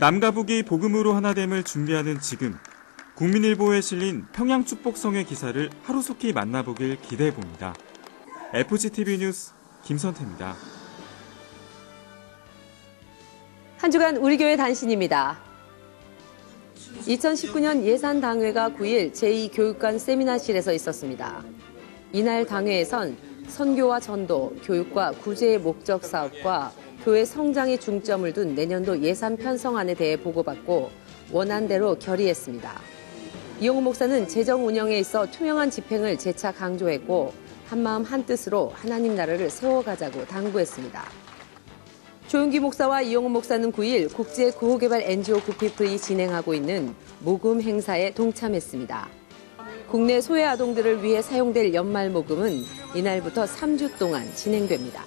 남과 북이 복음으로 하나됨을 준비하는 지금, 국민일보에 실린 평양축복성의 기사를 하루속히 만나보길 기대해봅니다. FGTV 뉴스 김선태입니다. 한 주간 우리 교회 단신입니다. 2019년 예산당회가 9일 제2교육관 세미나실에서 있었습니다. 이날 당회에선 선교와 전도, 교육과 구제의 목적 사업과 교회 성장에 중점을 둔 내년도 예산 편성안에 대해 보고받고 원안대로 결의했습니다. 이용우 목사는 재정 운영에 있어 투명한 집행을 재차 강조했고 한마음 한뜻으로 하나님 나라를 세워가자고 당부했습니다. 조윤기 목사와 이용우 목사는 9일 국제 구호개발 NGO 구피플이 진행하고 있는 모금 행사에 동참했습니다. 국내 소외 아동들을 위해 사용될 연말 모금은 이날부터 3주 동안 진행됩니다.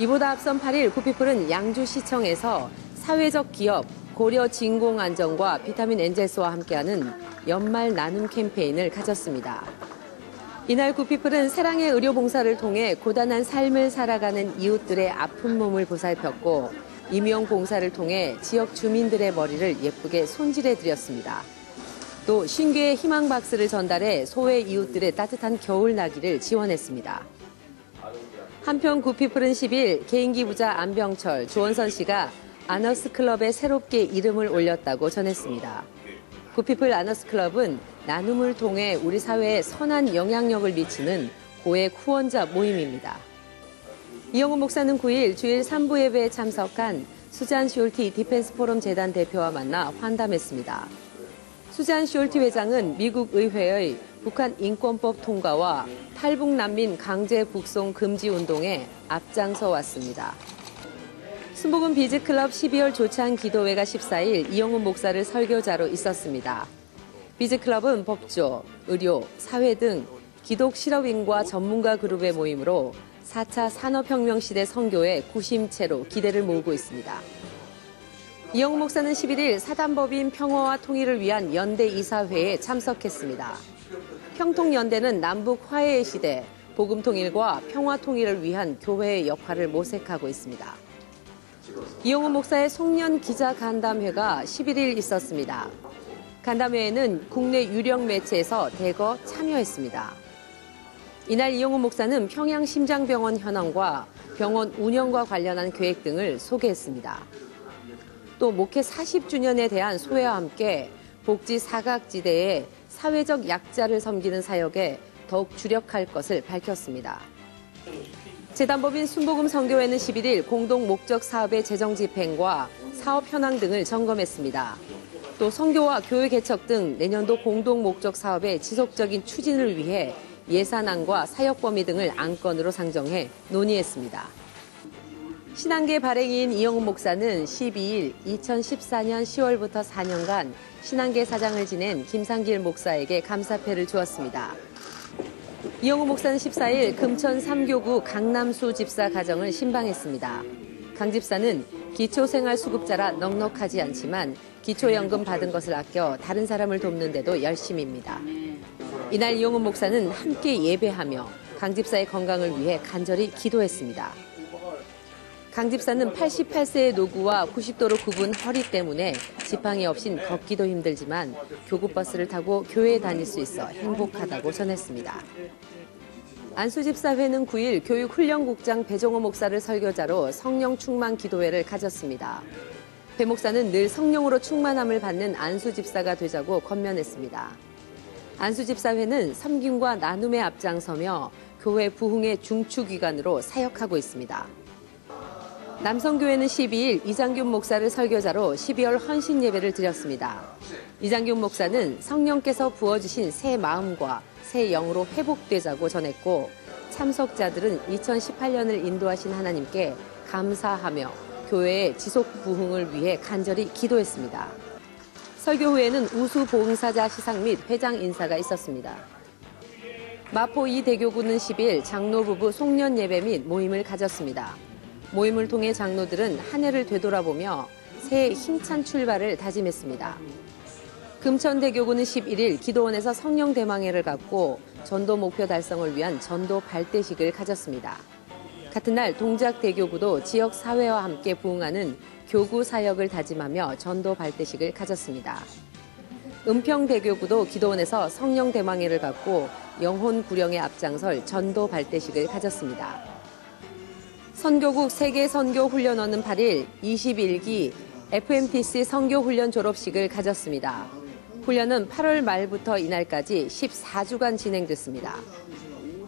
이보다 앞선 8일 구피플은 양주시청에서 사회적 기업 고려진공안전과 비타민 엔젤스와 함께하는 연말 나눔 캠페인을 가졌습니다. 이날 구피플은 사랑의 의료봉사를 통해 고단한 삶을 살아가는 이웃들의 아픈 몸을 보살폈고 임용 봉사를 통해 지역 주민들의 머리를 예쁘게 손질해드렸습니다. 또 신규의 희망 박스를 전달해 소외 이웃들의 따뜻한 겨울나기를 지원했습니다. 한편 구피플은 10일 개인기 부자 안병철, 조원선 씨가 아너스클럽에 새롭게 이름을 올렸다고 전했습니다. 구피플 아너스클럽은 나눔을 통해 우리 사회에 선한 영향력을 미치는 고액 후원자 모임입니다. 이용우 목사는 9일 주일 3부 예배에 참석한 수잔 쇼얼티 디펜스 포럼 재단 대표와 만나 환담했습니다. 수잔 쇼얼티 회장은 미국 의회의 북한 인권법 통과와 탈북 난민 강제 북송 금지 운동에 앞장서 왔습니다. 순복음 비즈클럽 12월 조찬 기도회가 14일 이용우 목사를 설교자로 있었습니다. 비즈클럽은 법조, 의료, 사회 등 기독 실업인과 전문가 그룹의 모임으로 4차 산업혁명 시대 선교에 구심체로 기대를 모으고 있습니다. 이용우 목사는 11일 사단법인 평화와 통일을 위한 연대 이사회에 참석했습니다. 평통연대는 남북 화해의 시대, 복음통일과 평화통일을 위한 교회의 역할을 모색하고 있습니다. 이용우 목사의 송년 기자간담회가 11일 있었습니다. 간담회에는 국내 유력 매체에서 대거 참여했습니다. 이날 이용우 목사는 평양심장병원 현황과 병원 운영과 관련한 계획 등을 소개했습니다. 또 목회 40주년에 대한 소회와 함께 복지 사각지대에 사회적 약자를 섬기는 사역에 더욱 주력할 것을 밝혔습니다. 재단법인 순복음 선교회는 11일 공동 목적 사업의 재정 집행과 사업 현황 등을 점검했습니다. 또 선교와 교회 개척 등 내년도 공동 목적 사업의 지속적인 추진을 위해 예산안과 사역 범위 등을 안건으로 상정해 논의했습니다. 신앙계 발행인 이용우 목사는 12일 2014년 10월부터 4년간 신앙계 사장을 지낸 김상길 목사에게 감사패를 주었습니다. 이용우 목사는 14일 금천 3교구 강남수 집사 가정을 신방했습니다. 강 집사는 기초생활수급자라 넉넉하지 않지만 기초연금 받은 것을 아껴 다른 사람을 돕는 데도 열심입니다. 이날 이용우 목사는 함께 예배하며 강 집사의 건강을 위해 간절히 기도했습니다. 강 집사는 88세의 노구와 90도로 굽은 허리 때문에 지팡이 없인 걷기도 힘들지만 교구버스를 타고 교회에 다닐 수 있어 행복하다고 전했습니다. 안수집사회는 9일 교육훈련국장 배종호 목사를 설교자로 성령 충만 기도회를 가졌습니다. 배 목사는 늘 성령으로 충만함을 받는 안수집사가 되자고 권면했습니다. 안수집사회는 섬김과 나눔에 앞장서며 교회 부흥의 중추기관으로 사역하고 있습니다. 남성교회는 12일 이장균 목사를 설교자로 12월 헌신 예배를 드렸습니다. 이장균 목사는 성령께서 부어주신 새 마음과 새 영으로 회복되자고 전했고 참석자들은 2018년을 인도하신 하나님께 감사하며 교회의 지속 부흥을 위해 간절히 기도했습니다. 설교 후에는 우수 봉사자 시상 및 회장 인사가 있었습니다. 마포 2대교구는 10일 장로 부부 송년 예배 및 모임을 가졌습니다. 모임을 통해 장로들은 한 해를 되돌아보며 새해 힘찬 출발을 다짐했습니다. 금천대교구는 11일 기도원에서 성령 대망회를 갖고 전도 목표 달성을 위한 전도 발대식을 가졌습니다. 같은 날 동작대교구도 지역 사회와 함께 부흥하는 교구 사역을 다짐하며 전도 발대식을 가졌습니다. 은평대교구도 기도원에서 성령 대망회를 갖고 영혼 구령에 앞장설 전도 발대식을 가졌습니다. 선교국 세계선교훈련원은 8일 21기 FMTC 선교훈련 졸업식을 가졌습니다. 훈련은 8월 말부터 이날까지 14주간 진행됐습니다.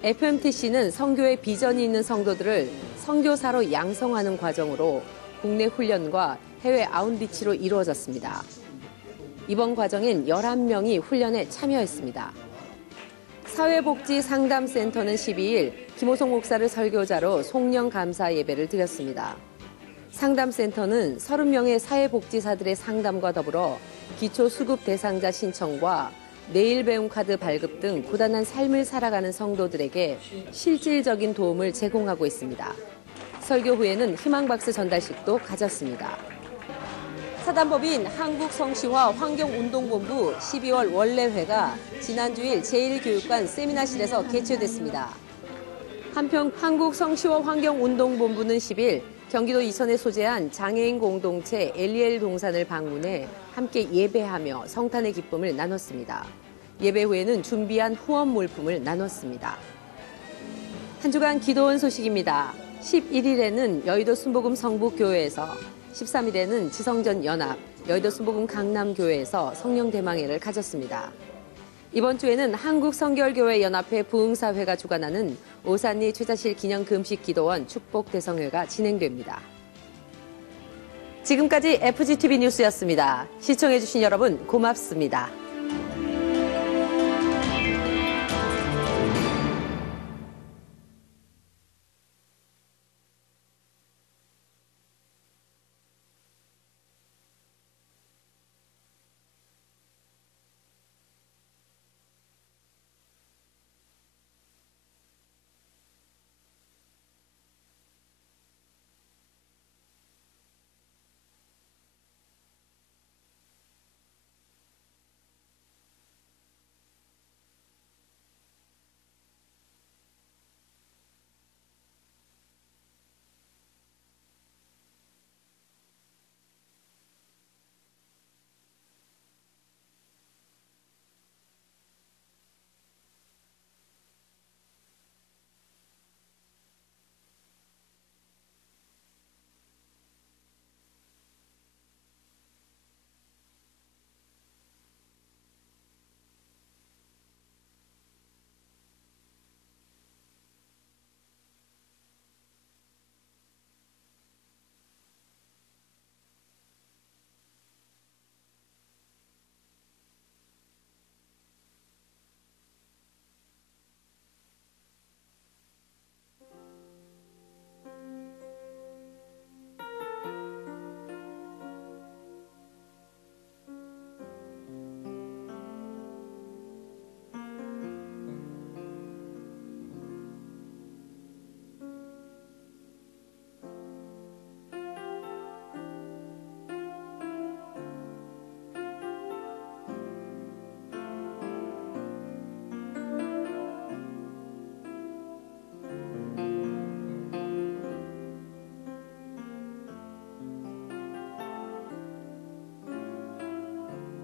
FMTC는 선교의 비전이 있는 성도들을 선교사로 양성하는 과정으로 국내 훈련과 해외 아웃리치로 이루어졌습니다. 이번 과정엔 11명이 훈련에 참여했습니다. 사회복지상담센터는 12일 김호성 목사를 설교자로 송년 감사 예배를 드렸습니다. 상담센터는 30명의 사회복지사들의 상담과 더불어 기초수급 대상자 신청과 내일 배움 카드 발급 등 고단한 삶을 살아가는 성도들에게 실질적인 도움을 제공하고 있습니다. 설교 후에는 희망박스 전달식도 가졌습니다. 사단법인 한국성시화 환경운동본부 12월 원래회가 지난 주일 제1교육관 세미나실에서 개최됐습니다. 한편 한국성시화 환경운동본부는 10일 경기도 이천에 소재한 장애인 공동체 엘리엘 동산을 방문해 함께 예배하며 성탄의 기쁨을 나눴습니다. 예배 후에는 준비한 후원 물품을 나눴습니다. 한 주간 기도원 소식입니다. 11일에는 여의도 순복음 성북교회에서, 13일에는 지성전 연합, 여의도 순복음 강남교회에서 성령대망회를 가졌습니다. 이번 주에는 한국성결교회 연합회 부흥사회가 주관하는 오산리 최자실 기념금식 기도원 축복대성회가 진행됩니다. 지금까지 FGTV 뉴스였습니다. 시청해주신 여러분 고맙습니다.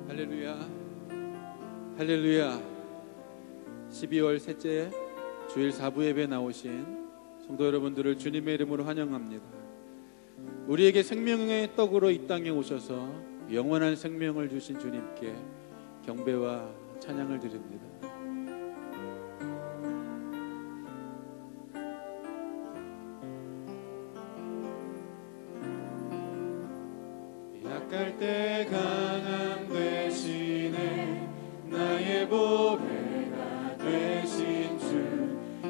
할렐루야, 할렐루야. 12월 셋째 주일 4부 예배에 나오신 성도 여러분들을 주님의 이름으로 환영합니다. 우리에게 생명의 떡으로 이 땅에 오셔서 영원한 생명을 주신 주님께 경배와 찬양을 드립니다. 약할 때 강함 되시네 나의 보배가 되신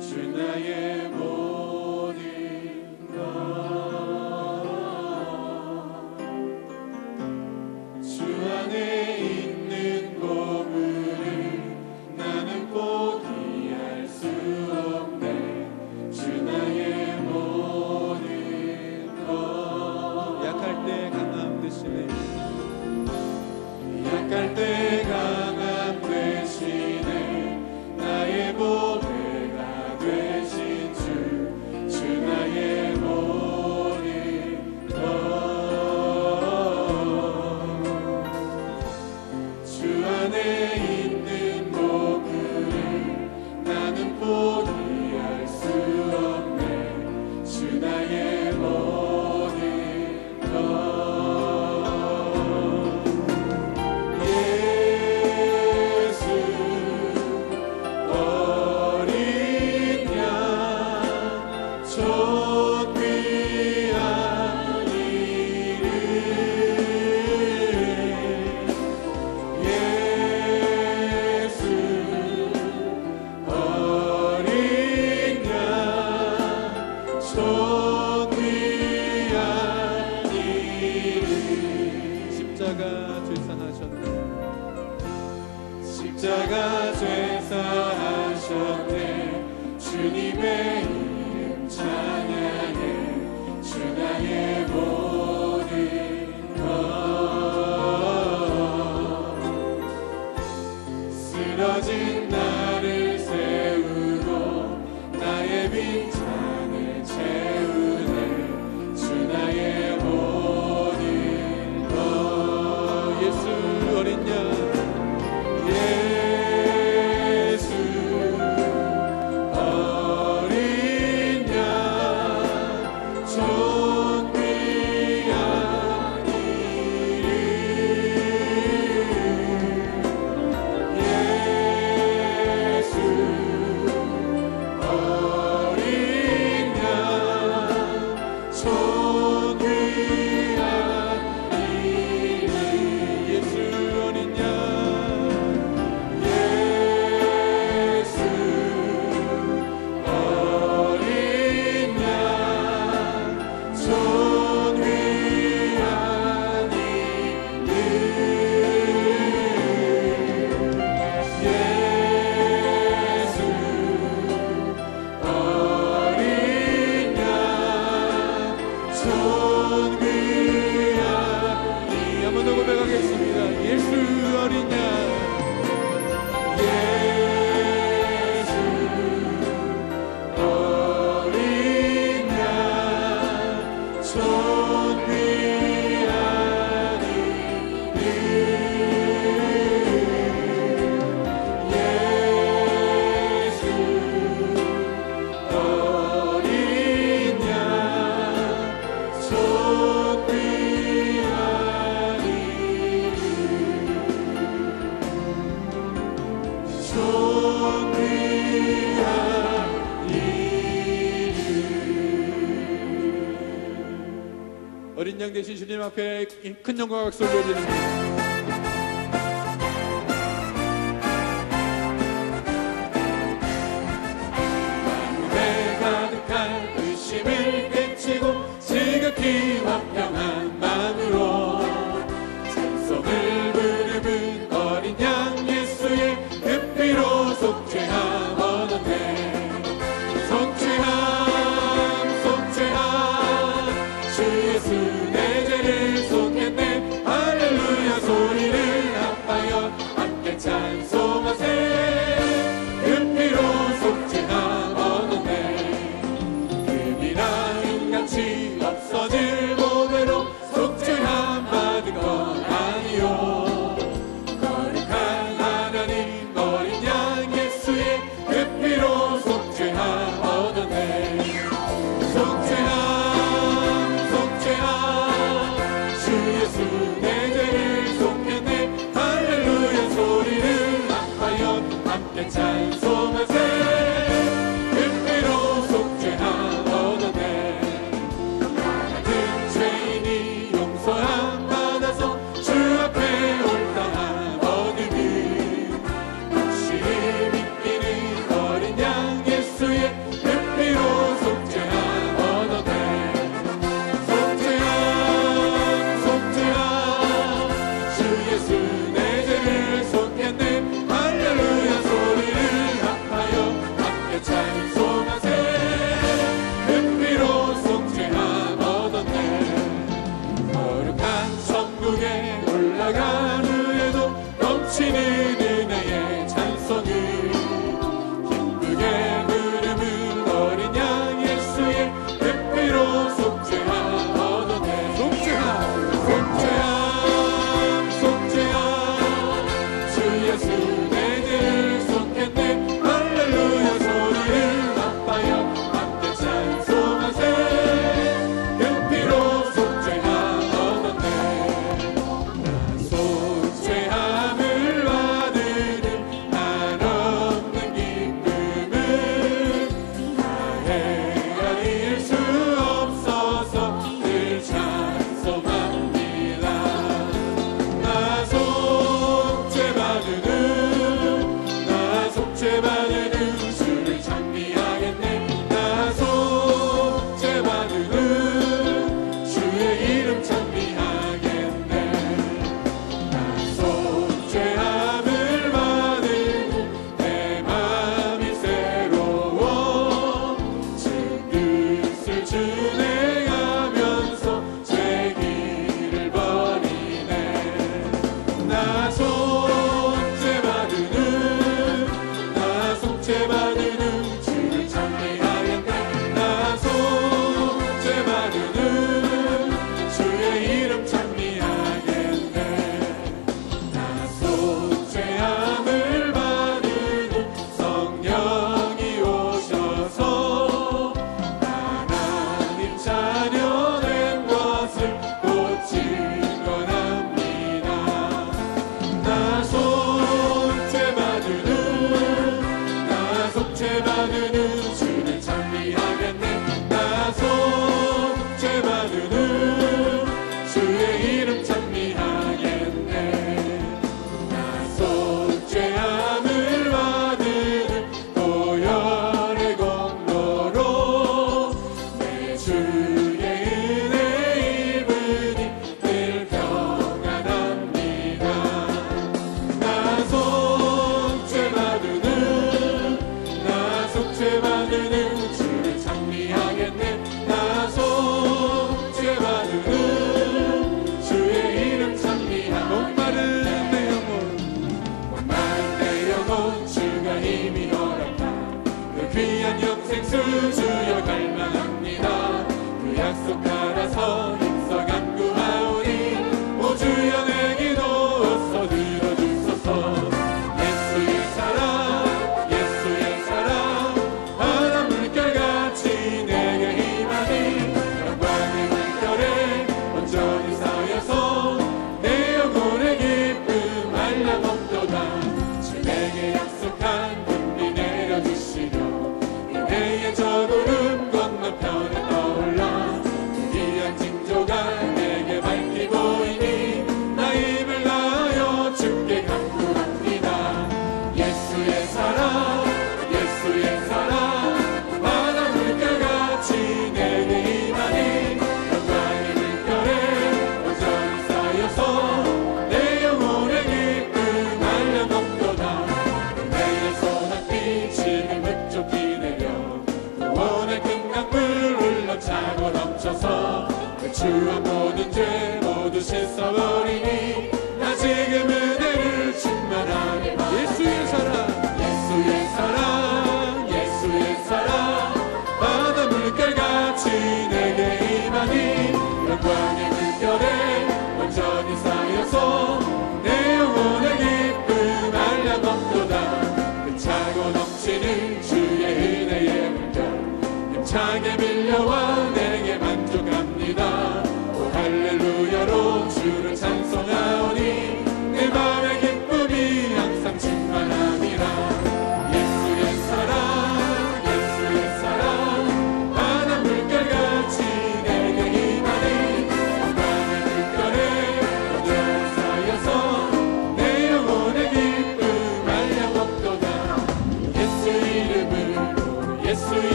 주 나의 모든 것. 주 안에 있는 보물을 나 안에 있는 복을 나는 포기할 수 없네. 주 나의 모든 것. 예수 어린 양 전 귀한 이름. 예수 어린 양 전 귀한 이름. 십자가 죄사하셨네. 십자가 죄사하셨네. 주님의 이름 찬양해. 주 나의 모든 것. 쓰러진 나를 세우고 나의 빈잔을 채우네. 주 나의 모든 것. 예수 어린 양. 예수 어린 양 전 귀한 이름. 예수 어린 양 전 귀한 이름. 예수 어린 양. 예수 어린 양 전 귀한 이름. 예수 어린 양 전 귀한 이 한번 더 고백하겠습니다. 예수 어린 양. 예수 어린 양 전 귀한 이름. 예수 어린 양 전 귀한 어린 양 되신 주님 앞에 큰 영광과 박수를 올려드립니다. 마음에 가득한 의심을 깨치고 지극히 화평한 마음으로 찬송을 부르는 어린 양 예수의 그 피로 속죄함 얻었네. 속죄함 주 예수 내 죄를 속했네. 할렐루야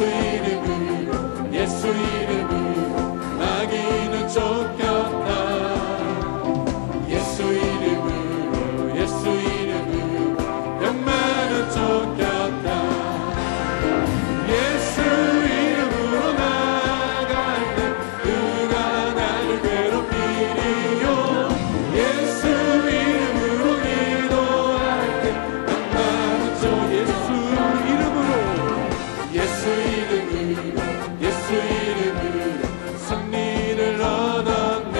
예수 이름으로 예수 이름으로 마귀는 쫓겼다. 예수 이름으로 예수 이름으로 병마는 쫓겼다. 예수 이름으로 나갈 때 누가 나를 괴롭히리요. 예수 이름으로 기도할 때 병마는 쫓 예수 이름으로 예수 이름으로 예수 이름으로 승리를 얻었네.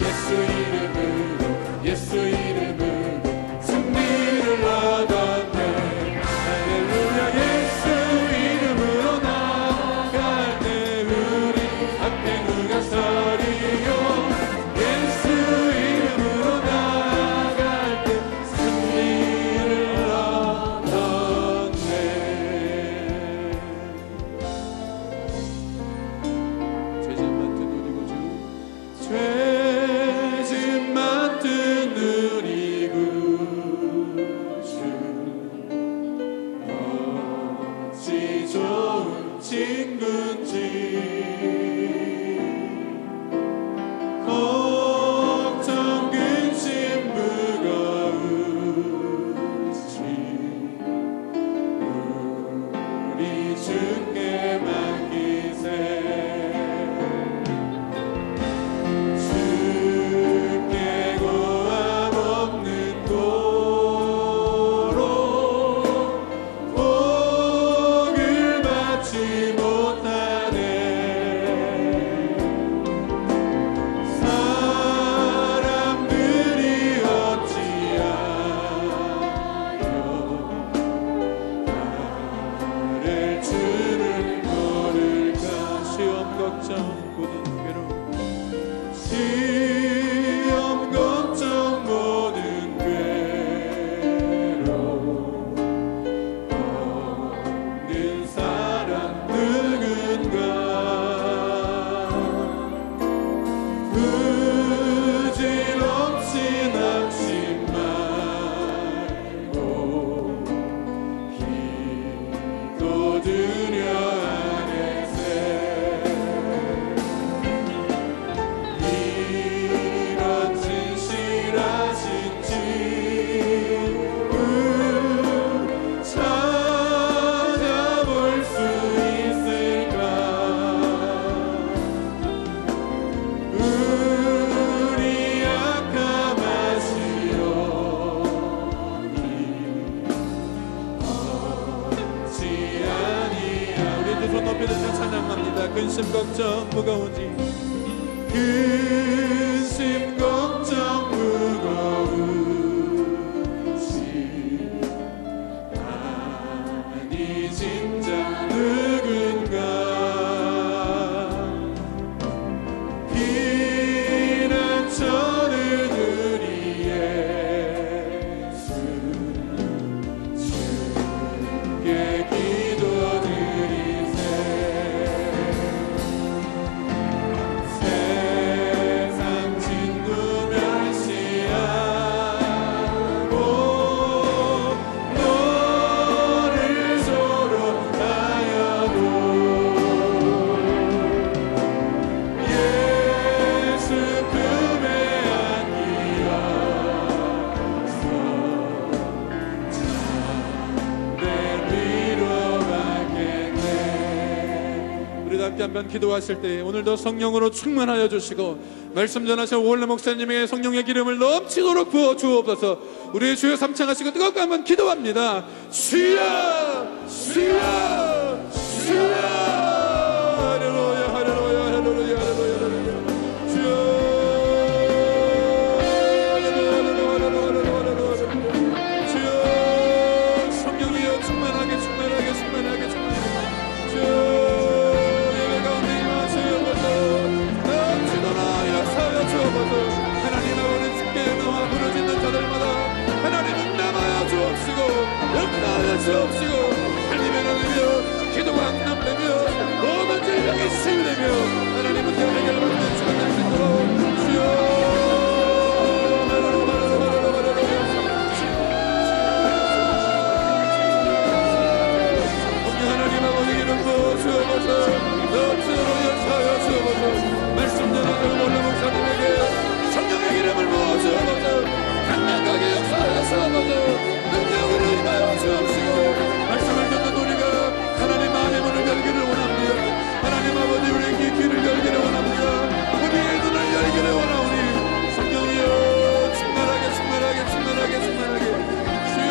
예수 이름으로 예수 이름으로 승리를 얻었네. 할렐루야. 예수 이름으로 나갈 때 우리 앞에 누가 서리요. 예수 이름으로 나갈 때 승리를 얻었네. 죄짐 맡은 우리 구주 어찌 좋은 친구인지 걱정 근심 무거우지 우리 주께 맡기세. 주께 고함 없는 도로 복을 받지 못하네. 사람들이 어찌하여 나를 주를 모를까. 시험 걱정 모든 괴로움 시험 걱정 모든 괴로움 없는 사람 누군가. 부질없이 낙심 말고 기도드려 안에세. 이런 진실하신 집을 찾아볼 수 있을까. 우리 약함하시오니 어찌 아니야. 우리 두 손 높이 들며 찬양합니다. 근심 걱정 무거운지 근심 걱정 무거우지 아니 진짜 누군가. 피난처를 우리 예수 주께 기도드리세. 세상 친구 멸시하고 너를 서로 하여도 예수 품에 안기어서 잠들 위로받겠네. 우리 다 함께 한번 기도하실 때 오늘도 성령으로 충만하여 주시고 말씀 전하신 오월래 목사님에게 성령의 기름을 넘치도록 부어 주옵소서. 우리 주여 삼창하시고 뜨겁게 한번 기도합니다. 주여 주여 주여. 할렐루야 할렐루야 할렐루야 할렐루야 할렐루야. 주여 할렐루야 할렐루야 할렐루야 할렐루야. 주여 성령이여 충만하게 충만하게 충만하게 충만하게. 주여 예배 가운데 임하시옵소서. 넘치도록 역사하여 주옵소서. 하나님 아버지 주께 나와 부르짖는 자들마다 하나님 응답하여 주옵시고 역사하여 주옵시고 하나님의 은혜며 기도가 응답되며 모든 질병이 치유되며 하나님은 해결받는 시간 될 수 있도록 주여 성령 하나님 원로 목사님에게 성령의 기름을 부어 주옵소서. 강력하게 역사하셔서 능력으로 임하여 주옵시고 말씀을 듣는 우리가 하나님 마음의 문을 열기를 원합니다. 하나님 아버지 우리의 귀를 열기를 원합니다. 우리의 눈을 열기를 원하오니 성령이여 충만하게 충만하게 충만하게 충만하게 주여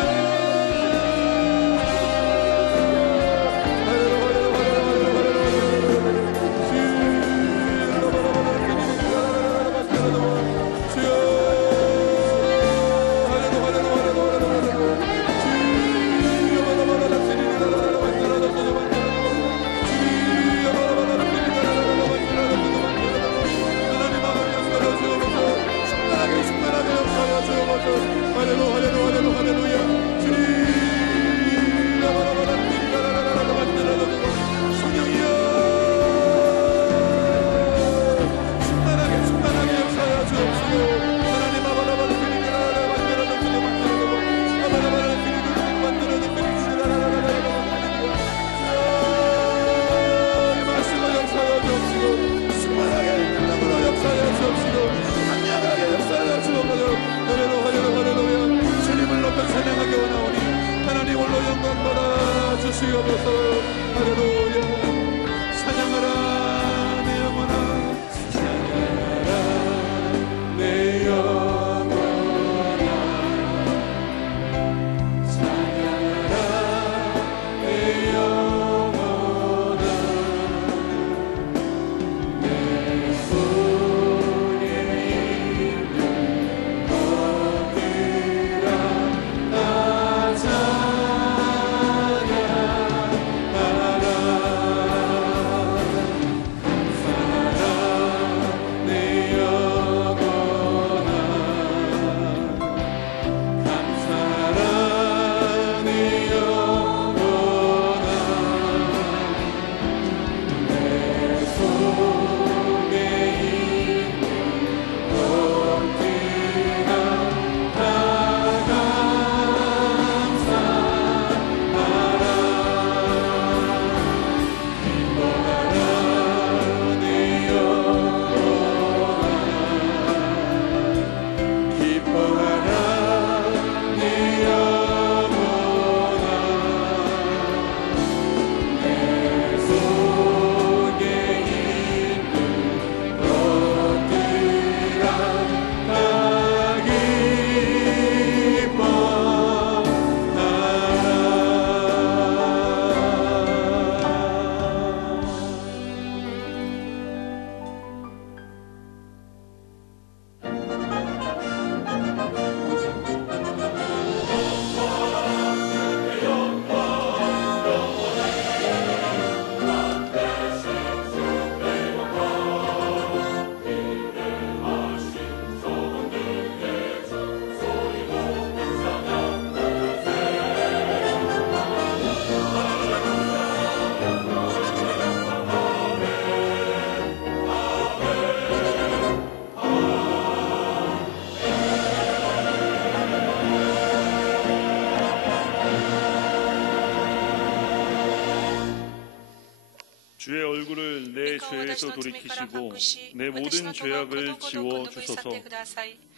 주의 얼굴을 내 죄에서 돌이키시고 내 모든 죄악을 지워 주소서.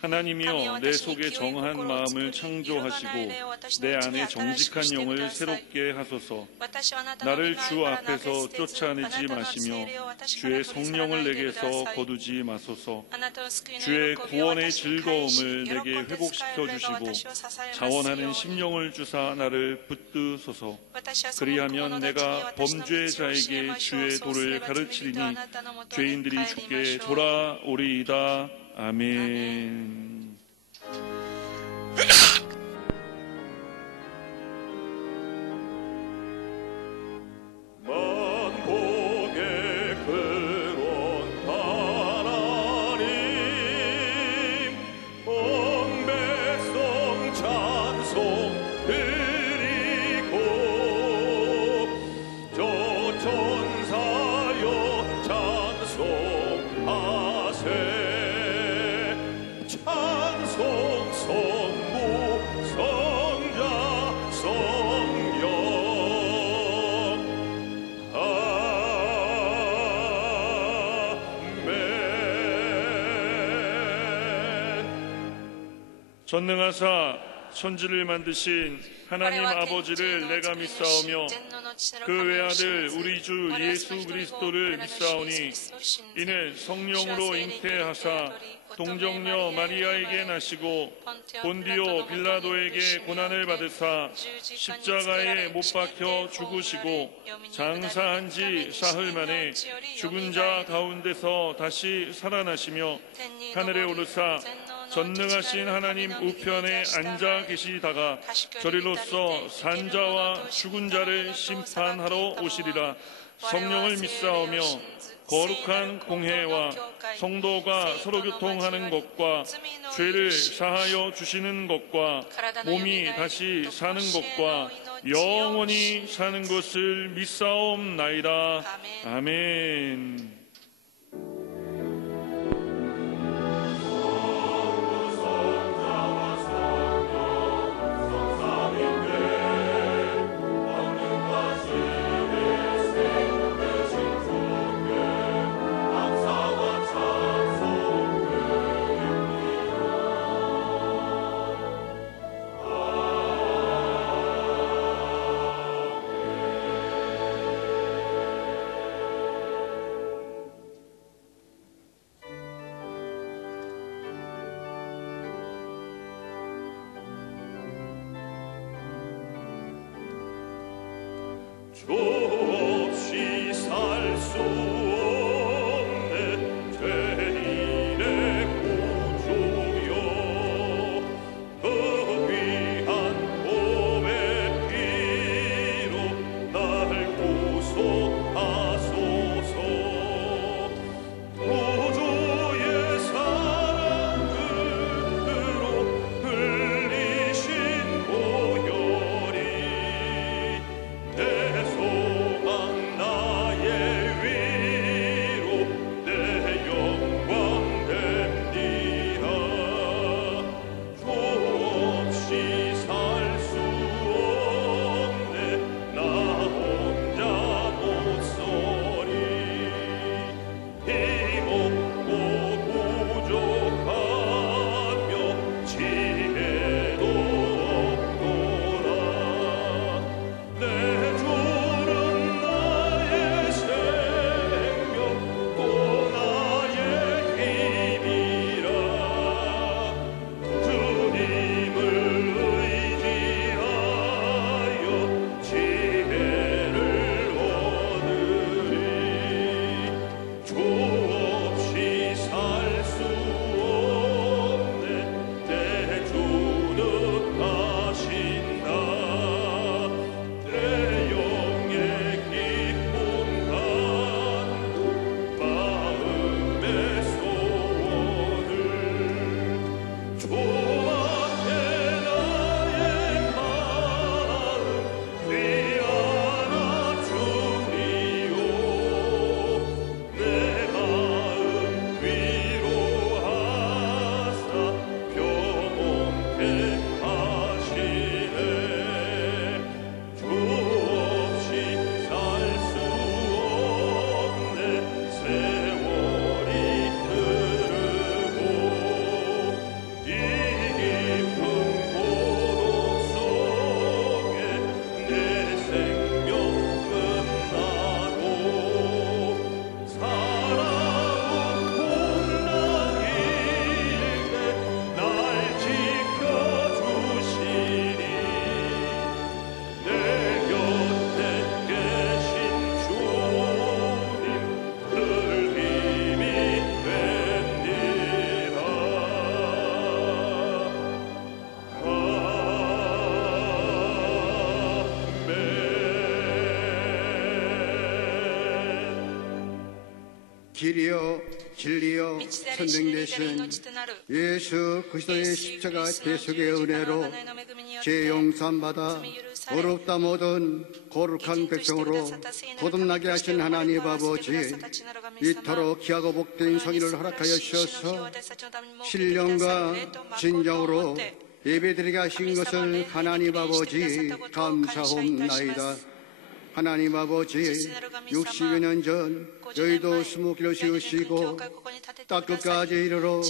하나님이여 내 속에 정한 마음을 창조하시고 내 안에 정직한 영을 새롭게 하소서. 나를 주 앞에서 쫓아내지 마시며 주의 성령을 내게서 거두지 마소서. 주의 구원의 즐거움을 내게 회복시켜 주시고 자원하는 심령을 주사 나를 붙드소서. 그리하면 내가 범죄자에게 주의 도를 가르치리니 죄인들이 주께 돌아오리이다. 아멘. 만복의 그런 하나님 온 백성 찬송 드리고 저 천사여 찬송하세 찬송 전능하사 천지를 만드신 하나님 아버지를 내가 믿사오며 그 외아들 우리 주 예수 그리스도를 믿사오니 이는 성령으로 잉태하사 동정녀 마리아에게 나시고 본디오 빌라도에게 고난을 받으사 십자가에 못 박혀 죽으시고 장사한 지 사흘 만에 죽은 자 가운데서 다시 살아나시며 하늘에 오르사 전능하신 하나님 우편에 앉아 계시다가 저리로서 산자와 죽은 자를 심판하러 오시리라. 성령을 믿사오며 거룩한 공회와 성도가 서로 교통하는 것과 죄를 사하여 주시는 것과 몸이 다시 사는 것과 영원히 사는 것을 믿사옵나이다. 아멘. 주 없이 살 수 없네 죄인의 구주여 그 귀한 몸의 피로 날 구속하소서 구주의 사랑으로 흘리신 보혈이 내 소망 나의 위로 내 영광 됩니다. 주 없이 살 수 없네 나 혼자 못 서리 힘없고 부족하며 지혜도 없도다. 내 주는 나의 생명 또 나의 힘이라. 주님을 의지하여 지혜를 얻으리. 주 없이 살 수 없네 내 주는 하신다. 내 영의 기쁨 간구 마음의 소원을 주 앞에 나의 마음 위안아 주리요. 내 마음 위로하사 평온케 하시네. 주 없이 살 수 없네 세월이 흐르고 이 깊은 고독 속에 내 생명 끝나고 사랑은 풍랑일 때날 지켜주시니 내 곁에 계신 주님 늘 힘이 됩니다. 아멘. 길이요 진리요 선생 되신 예수 그리스도의 십자가 대속의 은혜로 죄 용서받아 어렵다 모든 거룩한 백성으로 거듭나게 하신 하나님 아버지, 이토록 귀하고 복된 성의를 허락하여 주셔서 신령과 진정으로 예배드리게 하신 것을 하나님 아버지 감사합나이다. 하나님 아버지, 60여 년 전 여의도 수목길을 지으시고 땅끝까지 이르러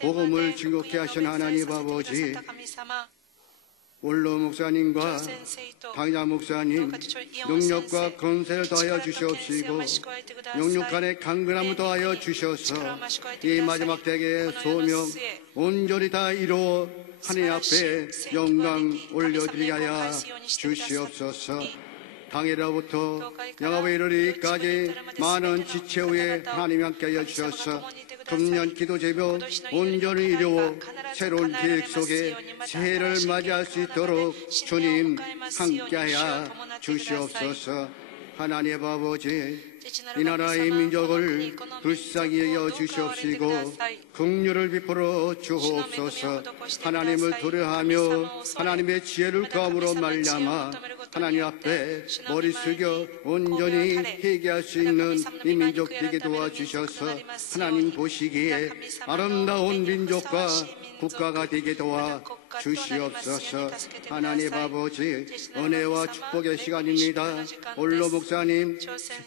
복음을 증거케 하신 하나님 아버지, 원로 목사님과 당자 목사님 능력과 권세를 더하여 주시옵시고 영육간의 강건함을 더하여 주셔서 이 마지막 때의 소명 온전히 다 이루어 하나님 앞에 영광 올려드리게 하여 주시옵소서. 당일로부터 영업에 이르기까지 많은 지체 후에 하나님이 함께하여 주셔서 금년 기도 제목 온전히 이루어 새로운 계획 속에 새해를 맞이할 수 있도록 주님 함께하여 주시옵소서. 하나님 아버지, 이 나라의 민족을 불쌍히 여겨 주시옵시고 긍휼을 베풀어 주옵소서. 하나님을 두려워하며 하나님의 지혜를 구함으로 말미암아 하나님 앞에 머리 숙여 온전히 회개할 수 있는 이 민족 되게 도와주셔서 하나님 보시기에 아름다운 민족과 국가가 되게 도와 주시옵소서. 하나님 아버지, 은혜와 축복의 시간입니다. 원로 목사님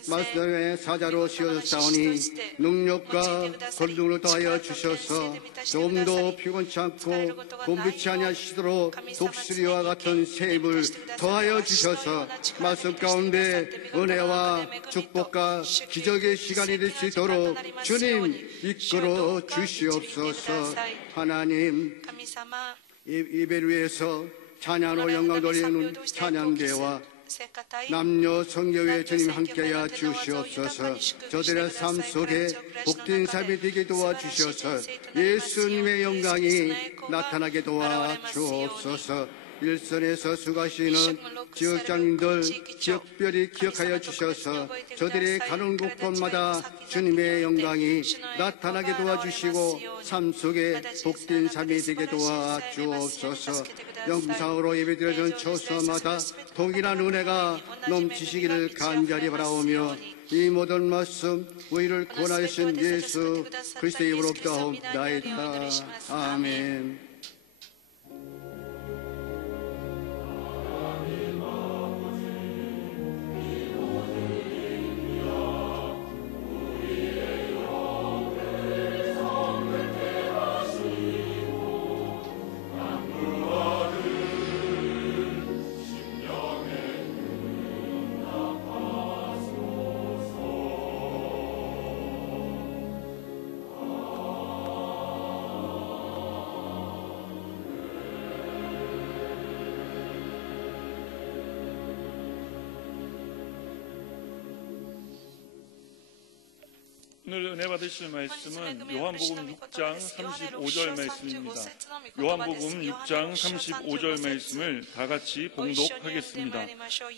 말씀의 사자로 씌어졌사오니 능력과 권능을 더하여 주셔서 좀 더 피곤치 않고 곤비치 아니하시도록 독수리와 같은 새 힘을 더하여 주셔서 말씀 가운데 은혜와 축복과 기적의 시간이 될 수 있도록 주님 이끌어 주시옵소서. 하나님, 예배를 위해서 찬양으로 영광 돌리는 찬양대와 남녀 성교회 주님 함께하여 주시옵소서. 저들의 삶 속에 복된 삶이 되게 도와주셔서 예수님의 영광이 나타나게 도와주옵소서. 일선에서 수고하시는 지역장님들 특별히 기억하여 주셔서 저들이 가는 곳곳마다 주님의 영광이 나타나게 도와주시고 삶 속에 복된 삶이 되게 도와주옵소서. 영상으로 예배드려진 처소마다 동일한 은혜가 넘치시기를 간절히 바라오며 이 모든 말씀 우리를 구원하신 예수 그리스도의 이름으로 기도하옵나이다. 아멘. 오늘 은혜 받으실 말씀은 요한복음 6장 35절 말씀입니다. 요한복음 6장 35절 말씀을 다 같이 봉독하겠습니다.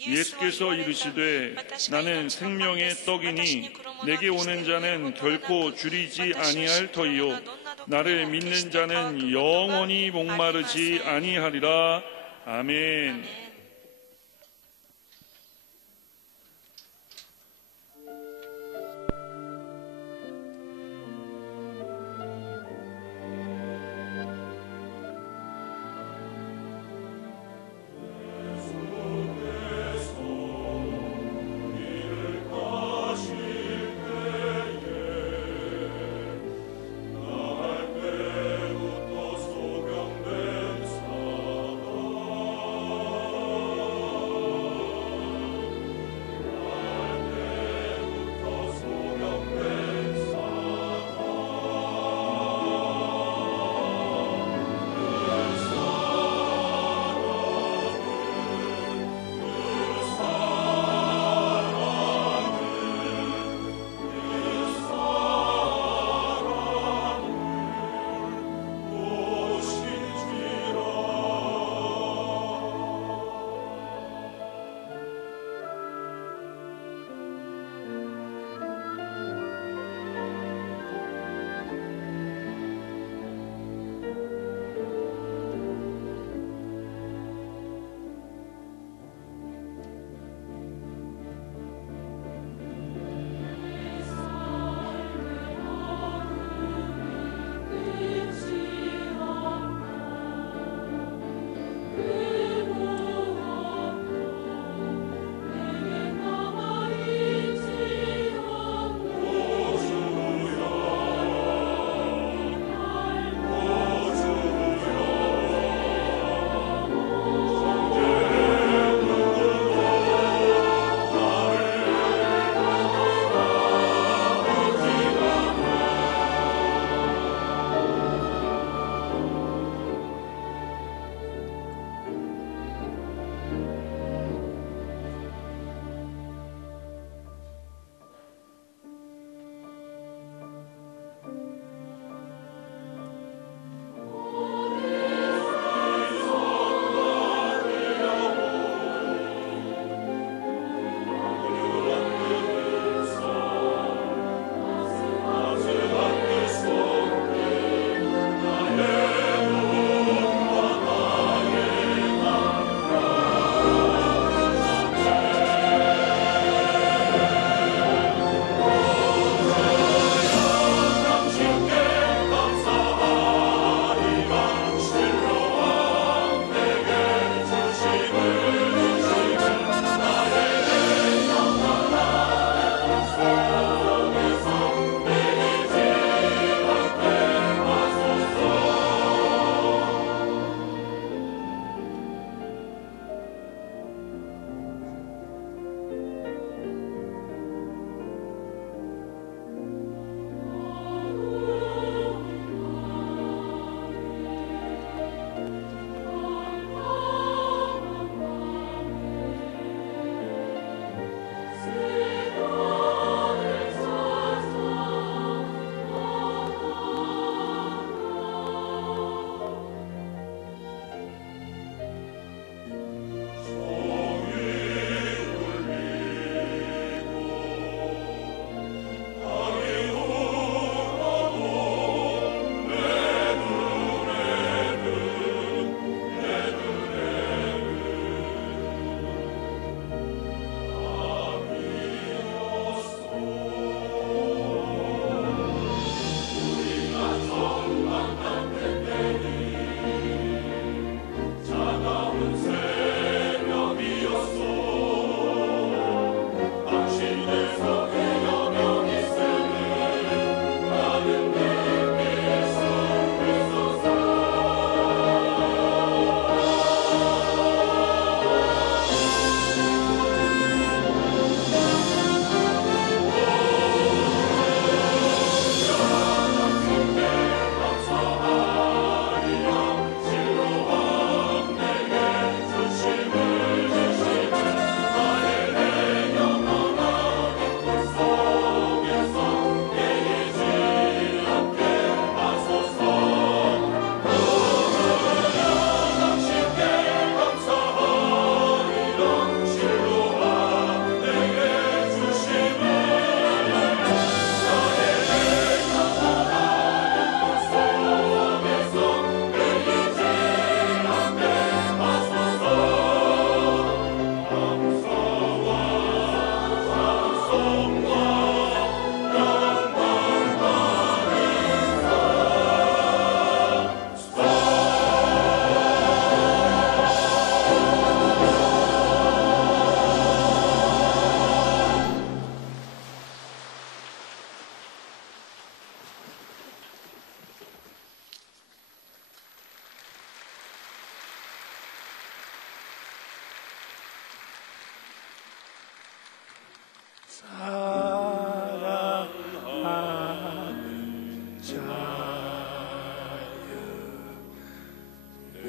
예수께서 이르시되 나는 생명의 떡이니 내게 오는 자는 결코 줄이지 아니할 터이요 나를 믿는 자는 영원히 목마르지 아니하리라. 아멘. 사랑하는 자여 내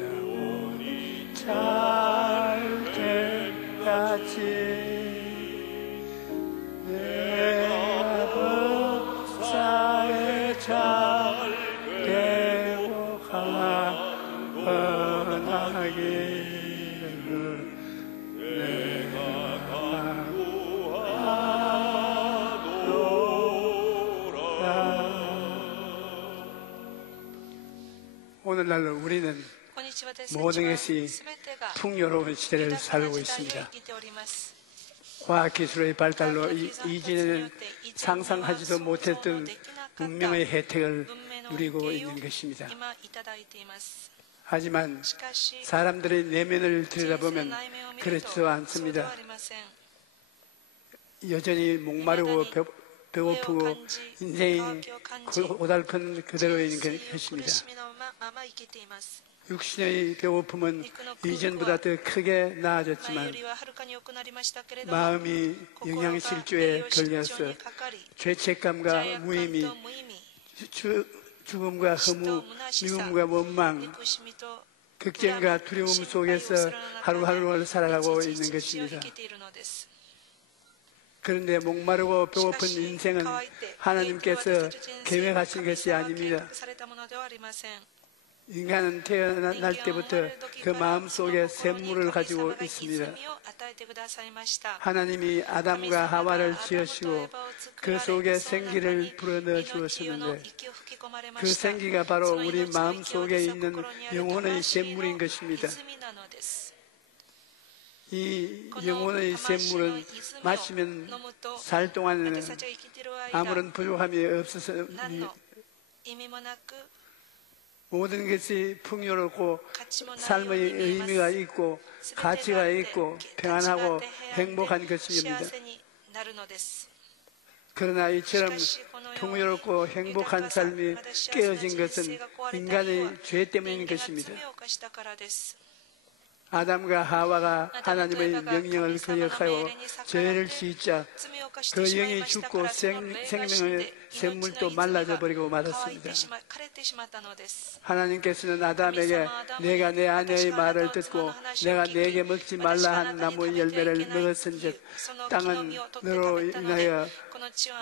영혼이 잘 때까지 내가 법사에 잘 되고 강건하기를 오늘날 우리는 모든 것이 풍요로운 시대를 살고 있습니다. 과학기술의 발달로 이전에는 상상하지도 못했던 문명의 혜택을 누리고 있는 것입니다. 하지만 사람들의 내면을 들여다보면 그렇지도 않습니다. 여전히 목마르고 배고프고 인생이 고달픈 그대로 있는 것입니다. 육신의 배고픔은 이전보다 더 크게 나아졌지만 마음이 영양실조에 걸려서 죄책감과 무의미, 죽음과 허무, 미움과 원망, 걱정과 두려움 속에서 하루하루를 살아가고 있는 것입니다. 그런데 목마르고 배고픈 인생은 하나님께서 계획하신 것이 아닙니다. 인간은 태어날 때부터 그 마음속에 샘물을 가지고 있습니다. 하나님이 아담과 하와를 지으시고 그 속에 생기를 불어넣어 주었었는데 그 생기가 바로 우리 마음속에 있는 영혼의 샘물인 것입니다. 이 영혼의 샘물은 마시면 살 동안에는 아무런 부족함이 없어서 모든 것이 풍요롭고 삶의 의미가 있고 가치가 있고 평안하고 행복한 것입니다. 그러나 이처럼 풍요롭고 행복한 삶이 깨어진 것은 인간의 죄 때문인 것입니다. 아담과 하와가 하나님의 명령을 거역하여 죄를 짓자 그 영이 죽고 생명의 샘물도 말라져 버리고 말았습니다. 하나님께서는 아담에게 내가 내 아내의 말을 듣고 내가 내게 먹지 말라 한 나무의 열매를 먹었은즉 땅은 너로 인하여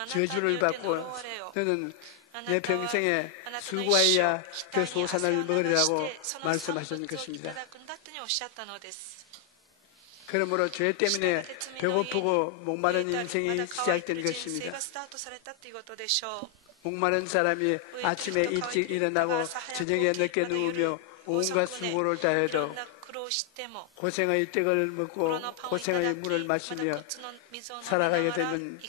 저주를 받고 너는 내 평생에 수고하여야 그 소산을 먹으리라고 말씀하신 것입니다. 그러므로 죄 때문에 배고프고 목마른 인생이 시작된 것입니다. 목마른 사람이 아침에 일찍 일어나고 저녁에 늦게 누우며 온갖 수고를 다해도 고생의 떡을 먹고 고생의 물을 마시며 살아가게 되면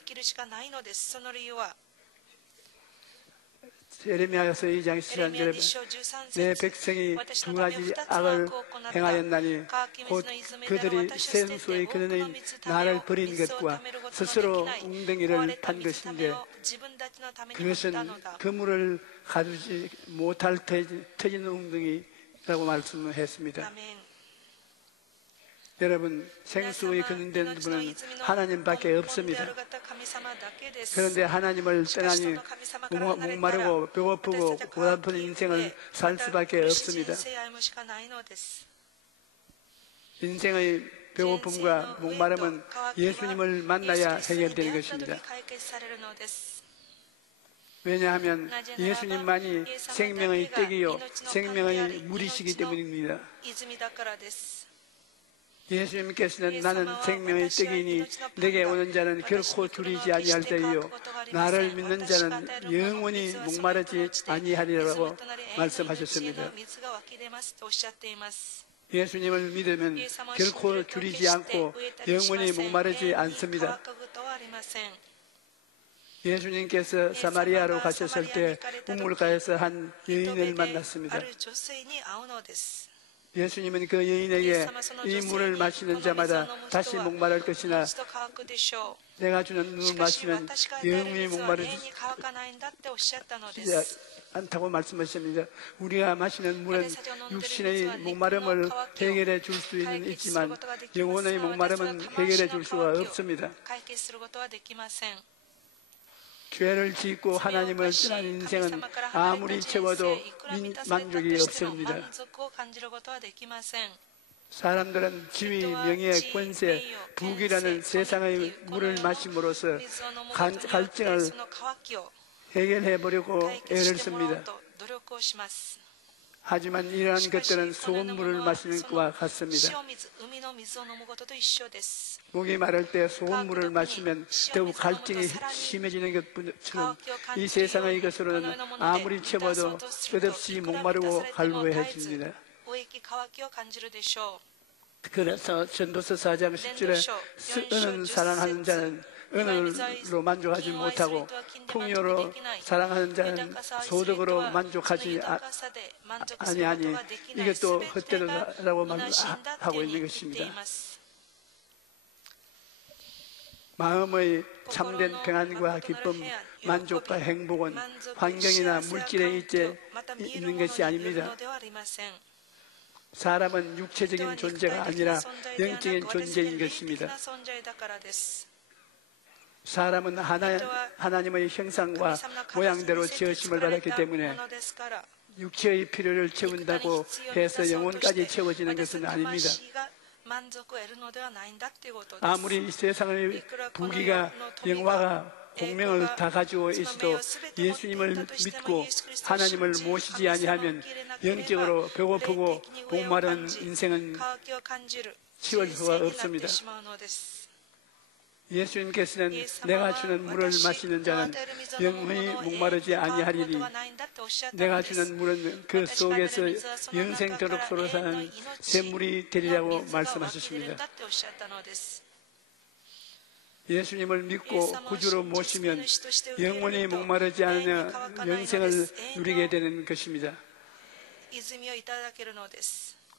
예레미야서 2장 13절에 내 백성이 두 가지 악을 행하였나니 곧 그들이 생수의 근원인 나를 버린 것과 스스로 웅덩이를 판 것인데 그것은 그물을 가두지 못할 터진 웅덩이라고 말씀했습니다. 여러분, 생수의 근원된 분은 하나님밖에 없습니다. 그런데 하나님을 떠나니 목마르고 배고프고 고달픈 인생을 살 수밖에 없습니다. 인생의 배고픔과 목마름은 예수님을 만나야 해결되는 것입니다. 왜냐하면 예수님만이 생명의 떡이요 생명의 물이시기 때문입니다. 예수님께서는 나는 생명의 떡이니 내게 오는 자는 결코 줄이지 아니할 자이요 나를 믿는 자는 영원히 목마르지 아니하리라고 말씀하셨습니다. 예수님을 믿으면 결코 줄이지 않고 영원히 목마르지 않습니다. 예수님께서 사마리아로 가셨을 때 우물가에서 한 여인을 만났습니다. 예수님은 그 여인에게 이 물을 마시는 자마다 다시 목마를 것이나 내가 주는 물을 마시면 영원히 목마르지 않다고 말씀하십니다. 우리가 마시는 물은 육신의 목마름을 해결해 줄 수는 있지만 영혼의 목마름은 해결해 줄 수가 없습니다. 죄를 짓고 하나님을 떠난 인생은 아무리 채워도 만족이 없습니다. 사람들은 지위, 명예, 권세, 부귀라는 세상의 물을 마심으로써 갈증을 해결해 보려고 애를 씁니다. 하지만 이러한 것들은 소금물을 마시는 것과 같습니다. 목이 마를 때 소금물을 마시면 더욱 갈증이 심해지는 것처럼 이 세상의 것으로는 아무리 채워도 끝없이 목마르고 갈구해집니다. 그래서 전도서 4장 10절에 은은 사랑하는 자는 은으로 만족하지 못하고 풍요로 사랑하는 자는 소득으로 만족하지 아니하니 이것도 헛되다라고 말하고 있는 것입니다. 마음의 참된 평안과 기쁨, 만족과 행복은 환경이나 물질에 있는 것이 아닙니다. 사람은 육체적인 존재가 아니라 영적인 존재인 것입니다. 사람은 하나님의 형상과 모양대로 지으심을 받았기 때문에 육체의 필요를 채운다고 해서 영혼까지 채워지는 것은 아닙니다. 아무리 세상의 부귀가 영화가 공명을 다 가지고 있어도 예수님을 믿고 하나님을 모시지 아니하면 영적으로 배고프고 목마른 인생은 치울 수가 없습니다. 예수님께서는 내가 주는 물을 마시는 자는 영원히 목마르지 아니하리니 내가 주는 물은 그 속에서 영생토록 솟아나는 샘물이 되리라고 말씀하셨습니다. 예수님을 믿고 구주로 모시면 영원히 목마르지 않으며 영생을 누리게 되는 것입니다.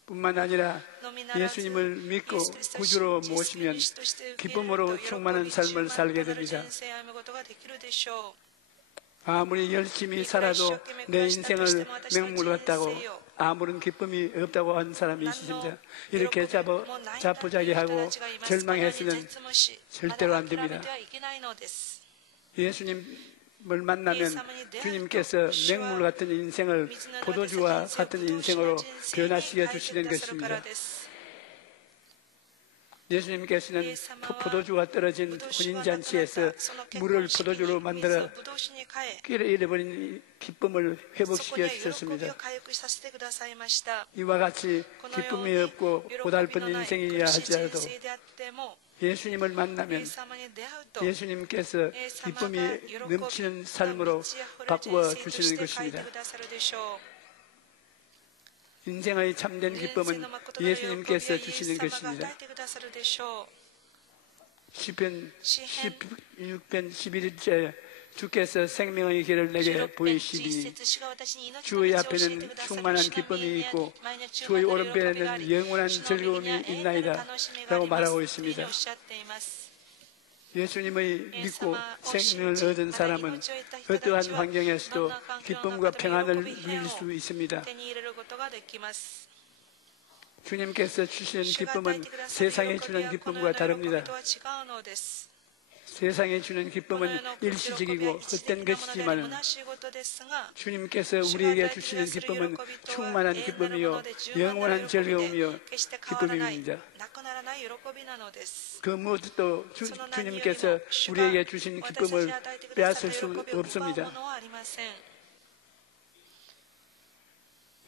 뿐만 아니라 예수님을 믿고 구주로 모시면 기쁨으로 충만한 삶을 살게 됩니다. 아무리 열심히 살아도 내 인생을 맹물 같다고 아무런 기쁨이 없다고 하는 사람이 있습니다. 이렇게 자포자기하고 절망해서는 절대로 안 됩니다. 예수님을 만나면 주님께서 맹물 같은 인생을 포도주와 같은 인생으로 변화시켜 주시는 것입니다. 예수님께서는 포도주가 떨어진 혼인잔치에서 물을 포도주로 만들어 잃어버린 기쁨을 회복시켜 주셨습니다. 이와 같이 기쁨이 없고 고달픈 인생이야 할지라도 예수님을 만나면 예수님께서 기쁨이 넘치는 삶으로 바꾸어 주시는 것입니다. 인생의 참된 기쁨은 예수님께서 주시는 것입니다. 시편 16편 11절에 주께서 생명의 길을 내게 보이시니 주의 앞에는 충만한 기쁨이 있고 주의 오른편에는 영원한 즐거움이 있나이다 라고 말하고 있습니다. 예수님의 믿고 생명을 얻은 사람은 어떠한 환경에서도 기쁨과 평안을 누릴 수 있습니다. 주님께서 주시는 기쁨은 세상에 주는 기쁨과 다릅니다. 세상에 주는 기쁨은 일시적이고 헛된 것이지만 주님께서 우리에게 주시는 기쁨은 충만한 기쁨이요 영원한 즐거움이요 기쁨입니다. 그 무엇도 주님께서 우리에게 주신 기쁨을 빼앗을 수 없습니다.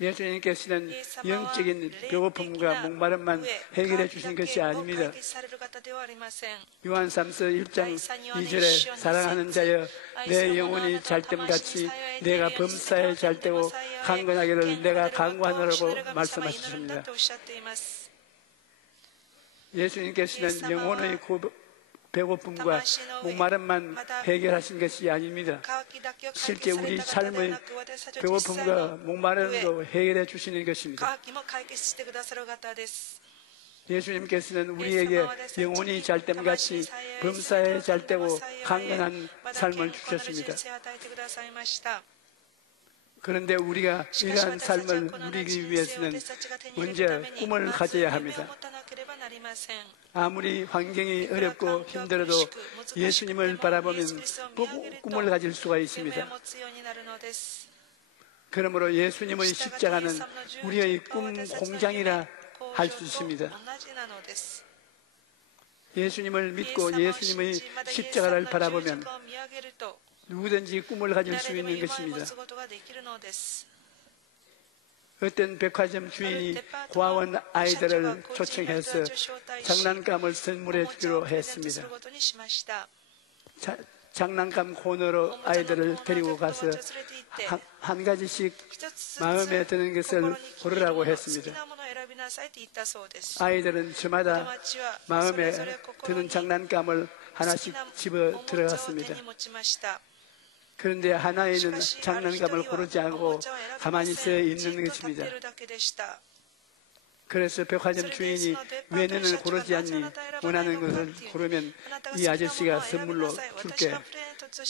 예수님께서는 영적인 배고픔과 목마름만 해결해 주신 것이 아닙니다. 요한삼서 1장 2절에 사랑하는 자여 내 영혼이 잘됨같이 내가 범사에 잘되고 강건하기를 내가 강구하노라고 말씀하셨습니다. 예수님께서는 영혼의 배고픔과 목마름만 해결하신 것이 아닙니다. 실제 우리 삶의 배고픔과 목마름도 해결해 주시는 것입니다. 예수님께서는 우리에게 영혼이 잘됨같이 범사에 잘되고 강건한 삶을 주셨습니다. 그런데 우리가 이러한 삶을 누리기 위해서는 먼저 꿈을 가져야 합니다. 아무리 환경이 어렵고 힘들어도 예수님을 바라보면 꿈을 가질 수가 있습니다. 그러므로 예수님의 십자가는 우리의 꿈 공장이라 할 수 있습니다. 예수님을 믿고 예수님의 십자가를 바라보면 누구든지 꿈을 가질 수 있는 것입니다. 어떤 백화점 주인이 고아원 아이들을 초청해서 장난감을 선물해 주기로 했습니다. 장난감 코너로 아이들을 데리고 가서 한 가지씩 마음에 드는 것을 고르라고 했습니다. 아이들은 저마다 마음에 드는 장난감을 하나씩 집어 들어갔습니다. 그런데 하나에는 장난감을 고르지 않고 가만히 서 있는 것입니다. 그래서 백화점 주인이 왜 너는 고르지 않니? 원하는 것을 고르면 이 아저씨가 선물로 줄게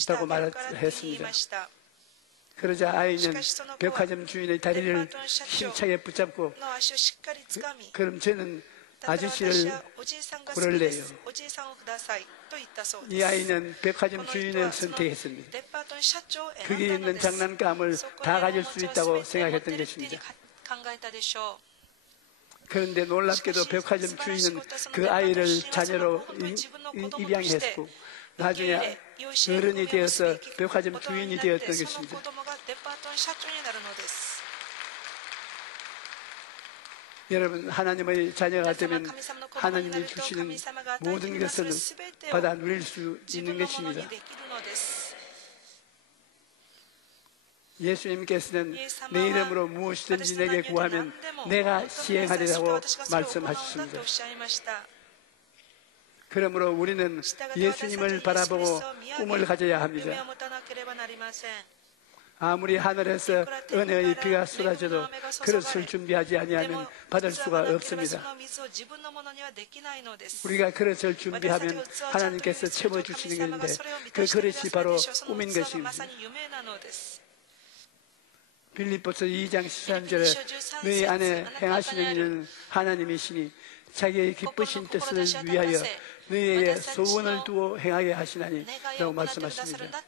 라고 말했습니다. 그러자 아이는 백화점 주인의 다리를 힘차게 붙잡고 그럼 저는 아저씨를 고를래요. 이 아이는 백화점 주인을 선택했습니다. 거기 있는 장난감을 다 가질 수 있다고 생각했던 것입니다. 그런데 놀랍게도 백화점 주인은 그 아이를 자녀로 입양했고 나중에 어른이 되어서 백화점 주인이 되었던 것입니다. 여러분, 하나님의 자녀가 되면 하나님이 주시는 모든 것을 받아 누릴 수 있는 것입니다. 예수님께서는 내 이름으로 무엇이든지 내게 구하면 내가 시행하리라고 말씀하셨습니다. 그러므로 우리는 예수님을 바라보고 꿈을 가져야 합니다. 아무리 하늘에서 은혜의 비가 쏟아져도 그릇을 준비하지 아니하면 받을 수가 없습니다. 우리가 그릇을 준비하면 하나님께서 채워주시는 것인데 그 그릇이 바로 꿈인 것입니다. 빌립보서 2장 13절에 너희 안에 행하시는 일은 하나님이시니 자기의 기쁘신 뜻을 위하여 너희의 소원을 두어 행하게 하시나니 라고 말씀하십니다.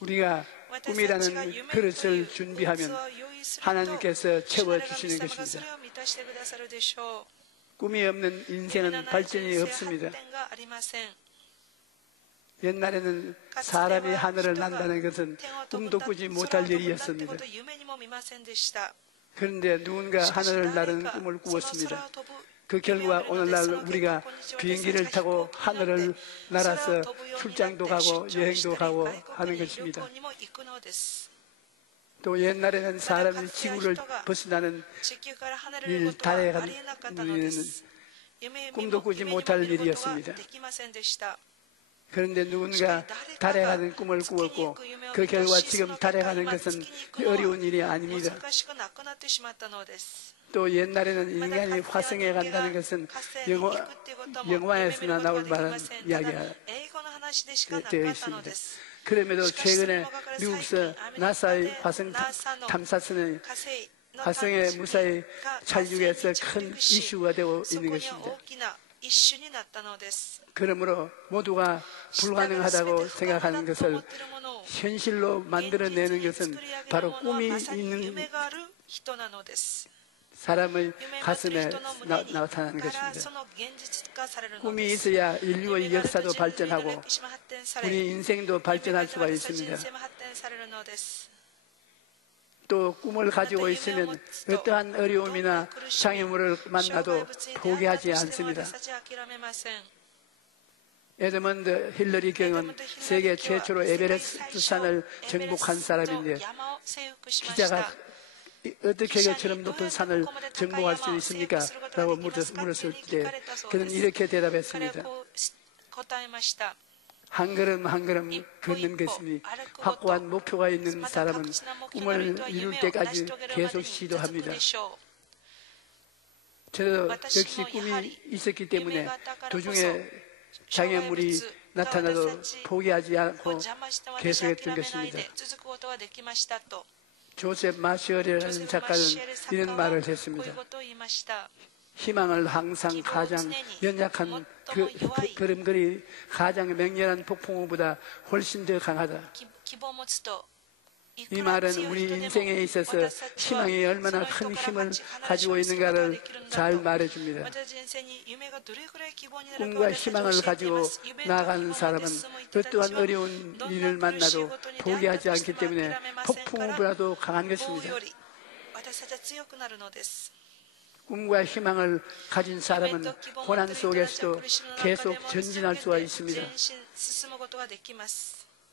우리가 꿈이라는 그릇을 준비하면 하나님께서 채워주시는 것입니다. 꿈이 없는 인생은 발전이 없습니다. 옛날에는 사람이 하늘을 난다는 것은 꿈도 꾸지 못할 일이었습니다. 그런데 누군가 하늘을 나르는 꿈을 꾸었습니다. 그 결과 오늘날 우리가 비행기를 타고 하늘을 날아서 출장도 가고 여행도 가고 하는 것입니다. 또 옛날에는 사람이 지구를 벗어나는 일, 달에 가는 꿈도 꾸지 못할 일이었습니다. 그런데 누군가 달에 가는 꿈을 꾸었고 그 결과 지금 달에 가는 것은 어려운 일이 아닙니다. 또 옛날에는 인간이 화성에 간다는 것은 영화에서나 나올 만한 이야기가 되어 있습니다. 그럼에도 최근에 미국서 나사의 화성 탐사선이 화성에 무사히 착륙해서 큰 이슈가 되고 있는 것입니다. 그러므로 모두가 불가능하다고 생각하는 것을 현실로 만들어내는 것은 바로 꿈이 있는 사람의 가슴에 나타나는 것입니다. 꿈이 있어야 인류의 역사도 발전하고 우리 인생도 발전할 수가 있습니다. 또 꿈을 가지고 있으면 어떠한 어려움이나 장애물을 만나도 포기하지 않습니다. 에드먼드 힐러리 경은 세계 최초로 에베레스트 산을 정복한 사람인데 기자가 어떻게 저처럼 높은 산을 정복할 수 있습니까? 라고 물었을 때 그는 이렇게 대답했습니다. 한 걸음 한 걸음 걷는 것이니 확고한 목표가 있는 사람은 꿈을 이룰 때까지 계속 시도합니다. 저도 역시 꿈이 있었기 때문에 도중에 장애물이 나타나도 포기하지 않고 계속했던 것입니다. 조셉 마시얼이라는 작가는 이런 말을 했습니다. 희망을 항상 가장 연약한 그림그리 가장 맹렬한 폭풍우보다 훨씬 더 강하다. 이 말은 우리 인생에 있어서 희망이 얼마나 큰 힘을 가지고 있는가를 잘 말해줍니다. 꿈과 희망을 가지고 나아가는 사람은 어떠한 어려운 일을 만나도 포기하지 않기 때문에 폭풍우보다도 강한 것입니다. 꿈과 희망을 가진 사람은 고난 속에서도 계속 전진할 수가 있습니다.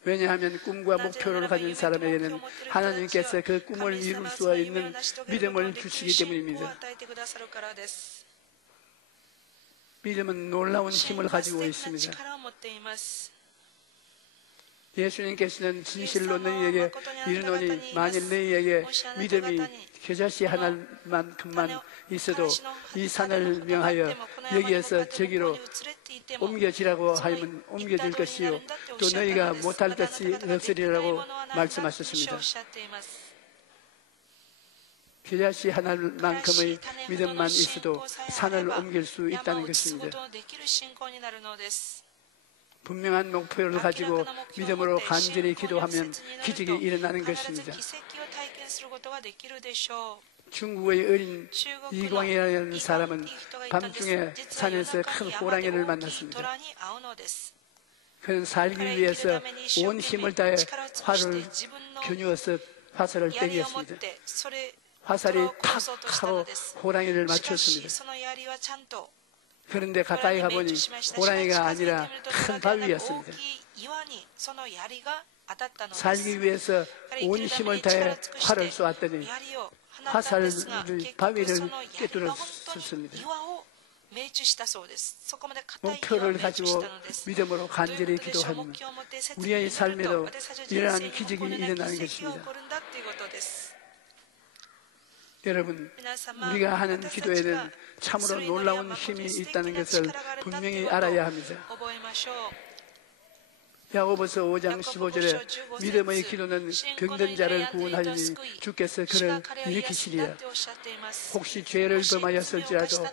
왜냐하면 꿈과 목표를 가진 사람에게는 하나님께서 그 꿈을 이룰 수 있는 믿음을 주시기 때문입니다. 믿음은 놀라운 힘을 가지고 있습니다. 예수님께서는 진실로 너희에게 이르노니 만일 너희에게 믿음이 겨자씨 하나만큼만 있어도 이 산을 명하여 여기에서 저기로 옮겨지라고 하면 옮겨질 것이요 또 너희가 못할 것이 없으리라고 말씀하셨습니다. 겨자씨 하나만큼의 믿음만 있어도 산을 옮길 수 있다는 것입니다. 분명한 목표를 가지고 믿음으로 간절히 기도하면 기적이 일어나는 것입니다. 중국의 어린 이광이라는 사람은 밤중에 산에서 큰 호랑이를 만났습니다. 그는 살기 위해서 온 힘을 다해 활을 겨누어서 화살을 땡겼습니다. 화살이 탁 하고 호랑이를 맞췄습니다. 그런데 가까이 가보니 호랑이가 아니라 큰 바위였습니다. 살기 위해서 온 힘을 다해 활을 쏘았더니 화살을 바위를 깨뜨렸습니다. 목표를 가지고 믿음으로 간절히 기도하면 우리의 삶에도 이러한 기적이 일어나는 것입니다. 여러분, 우리가 하는 기도에는 참으로 놀라운 힘이 있다는 것을 분명히 알아야 합니다. 야고보서 5장 15절에 믿음의 기도는 병든 자를 구원하리니 주께서 그를 일으키시리라. 혹시 죄를 범하였을지라도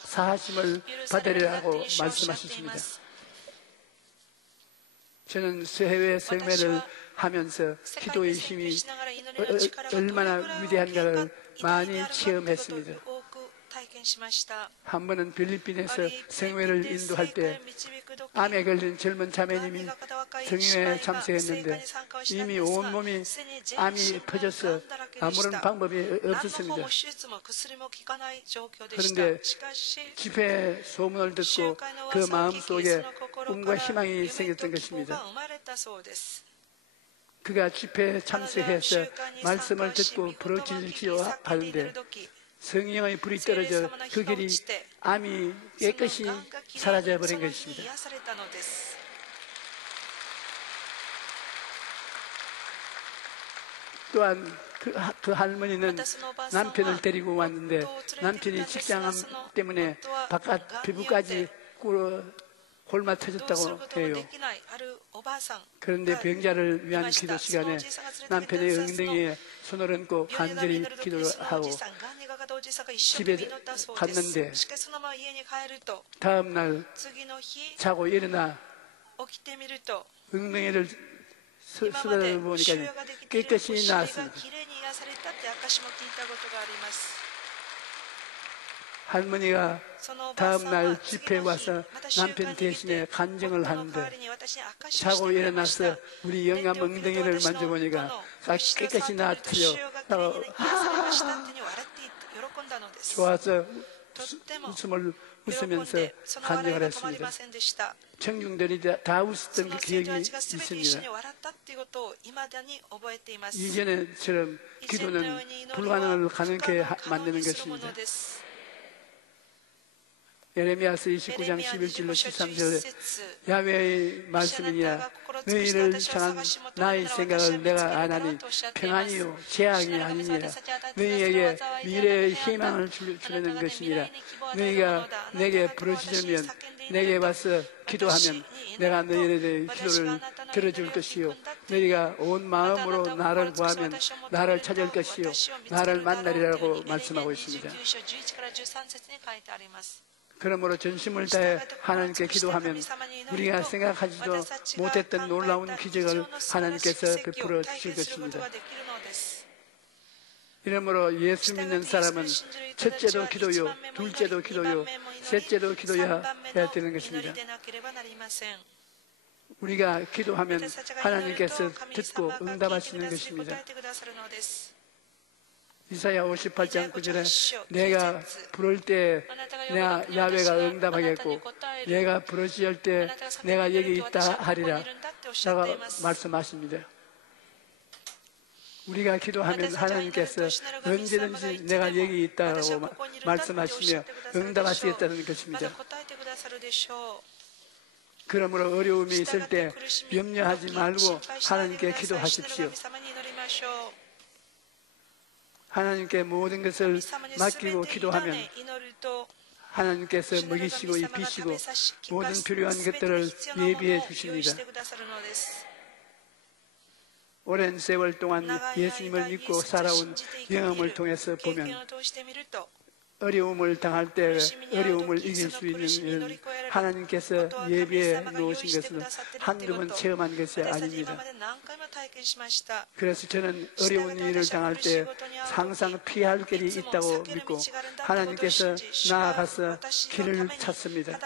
사하심을 받으리라고 말씀하셨습니다. 저는 해외 생활을 하면서 기도의 힘이 얼마나 위대한가를 많이 체험했습니다. 한 번은 필리핀에서 생회를 인도할 때 암에 걸린 젊은 자매님이 성회에 참석했는데 이미 온몸이 암이 퍼져서 아무런 방법이 없었습니다. 그런데 집회 소문을 듣고 그 마음속에 꿈과 희망이 생겼던 것입니다. 그가 집회에 참석해서 말씀을 듣고 부르짖기로 하는데 성령의 불이 떨어져 그 길이 암이 깨끗이 사라져버린 것입니다. 또한 그 할머니는 남편을 데리고 왔는데 남편이 직장암 때문에 바깥 피부까지 골마 터졌다고 해요. 그런데 병자를 위한 기도 시간에 남편의 엉덩이에 손을 얹고 간절히 기도를 하고 집에 갔는데 다음 날 자고 일어나 엉덩이를 쓰다듬어 보니까 깨끗이 나았습니다. 할머니가 다음 날 집회에 와서 남편 대신에 간증을 하는데 자고 일어나서 우리 영감 엉덩이를 만져보니까 깨끗이 나았어요. 좋아서 웃음을 웃으면서 간증을 했습니다. 청중들이 다 웃었던 그 기억이 있습니다. 이전에처럼 기도는 불가능을 가능하게 만드는 것입니다. 예레미야서 29장 11절로 13절에 야훼의 말씀이니라 너희를 향한 나의 생각을 내가 아나니 평안이요 재앙이 아니니라 너희에게 미래의 희망을 주려는 것이니라 너희가 내게 부르짖으면 내게 와서 기도하면 내가 너희들의 기도를 들어줄 것이요 너희가 온 마음으로 나를 구하면 나를 찾을 것이요 나를 만나리라고 말씀하고 있습니다. 그러므로 전심을 다해 하나님께 기도하면 우리가 생각하지도 못했던 놀라운 기적을 하나님께서 베풀어 주실 것입니다. 이러므로 예수 믿는 사람은 첫째도 기도요, 둘째도 기도요, 셋째도 기도해야 되는 것입니다. 우리가 기도하면 하나님께서 듣고 응답하시는 것입니다. 이사야 58장 9절에 내가 부를 때 내가 야훼가 응답하겠고 내가 부르짖을 때 내가 여기 있다 하리라 라고 말씀하십니다. 우리가 기도하면 하나님께서 언제든지 내가 여기 있다고 말씀하시며 응답하시겠다는 것입니다. 그러므로 어려움이 있을 때 염려하지 말고 하나님께 기도하십시오. 하나님께 모든 것을 맡기고 기도하면 하나님께서 먹이시고 입히시고 모든 필요한 것들을 예비해 주십니다. 오랜 세월 동안 예수님을 믿고 살아온 경험을 통해서 보면 어려움을 당할 때 어려움을 이길 수 있는 일은 하나님께서 예비해 놓으신 것은 한두 번 체험한 것이 아닙니다. 그래서 저는 어려운 일을 당할 때 항상 피할 길이 있다고 믿고 하나님께서 나아가서 길을 찾습니다.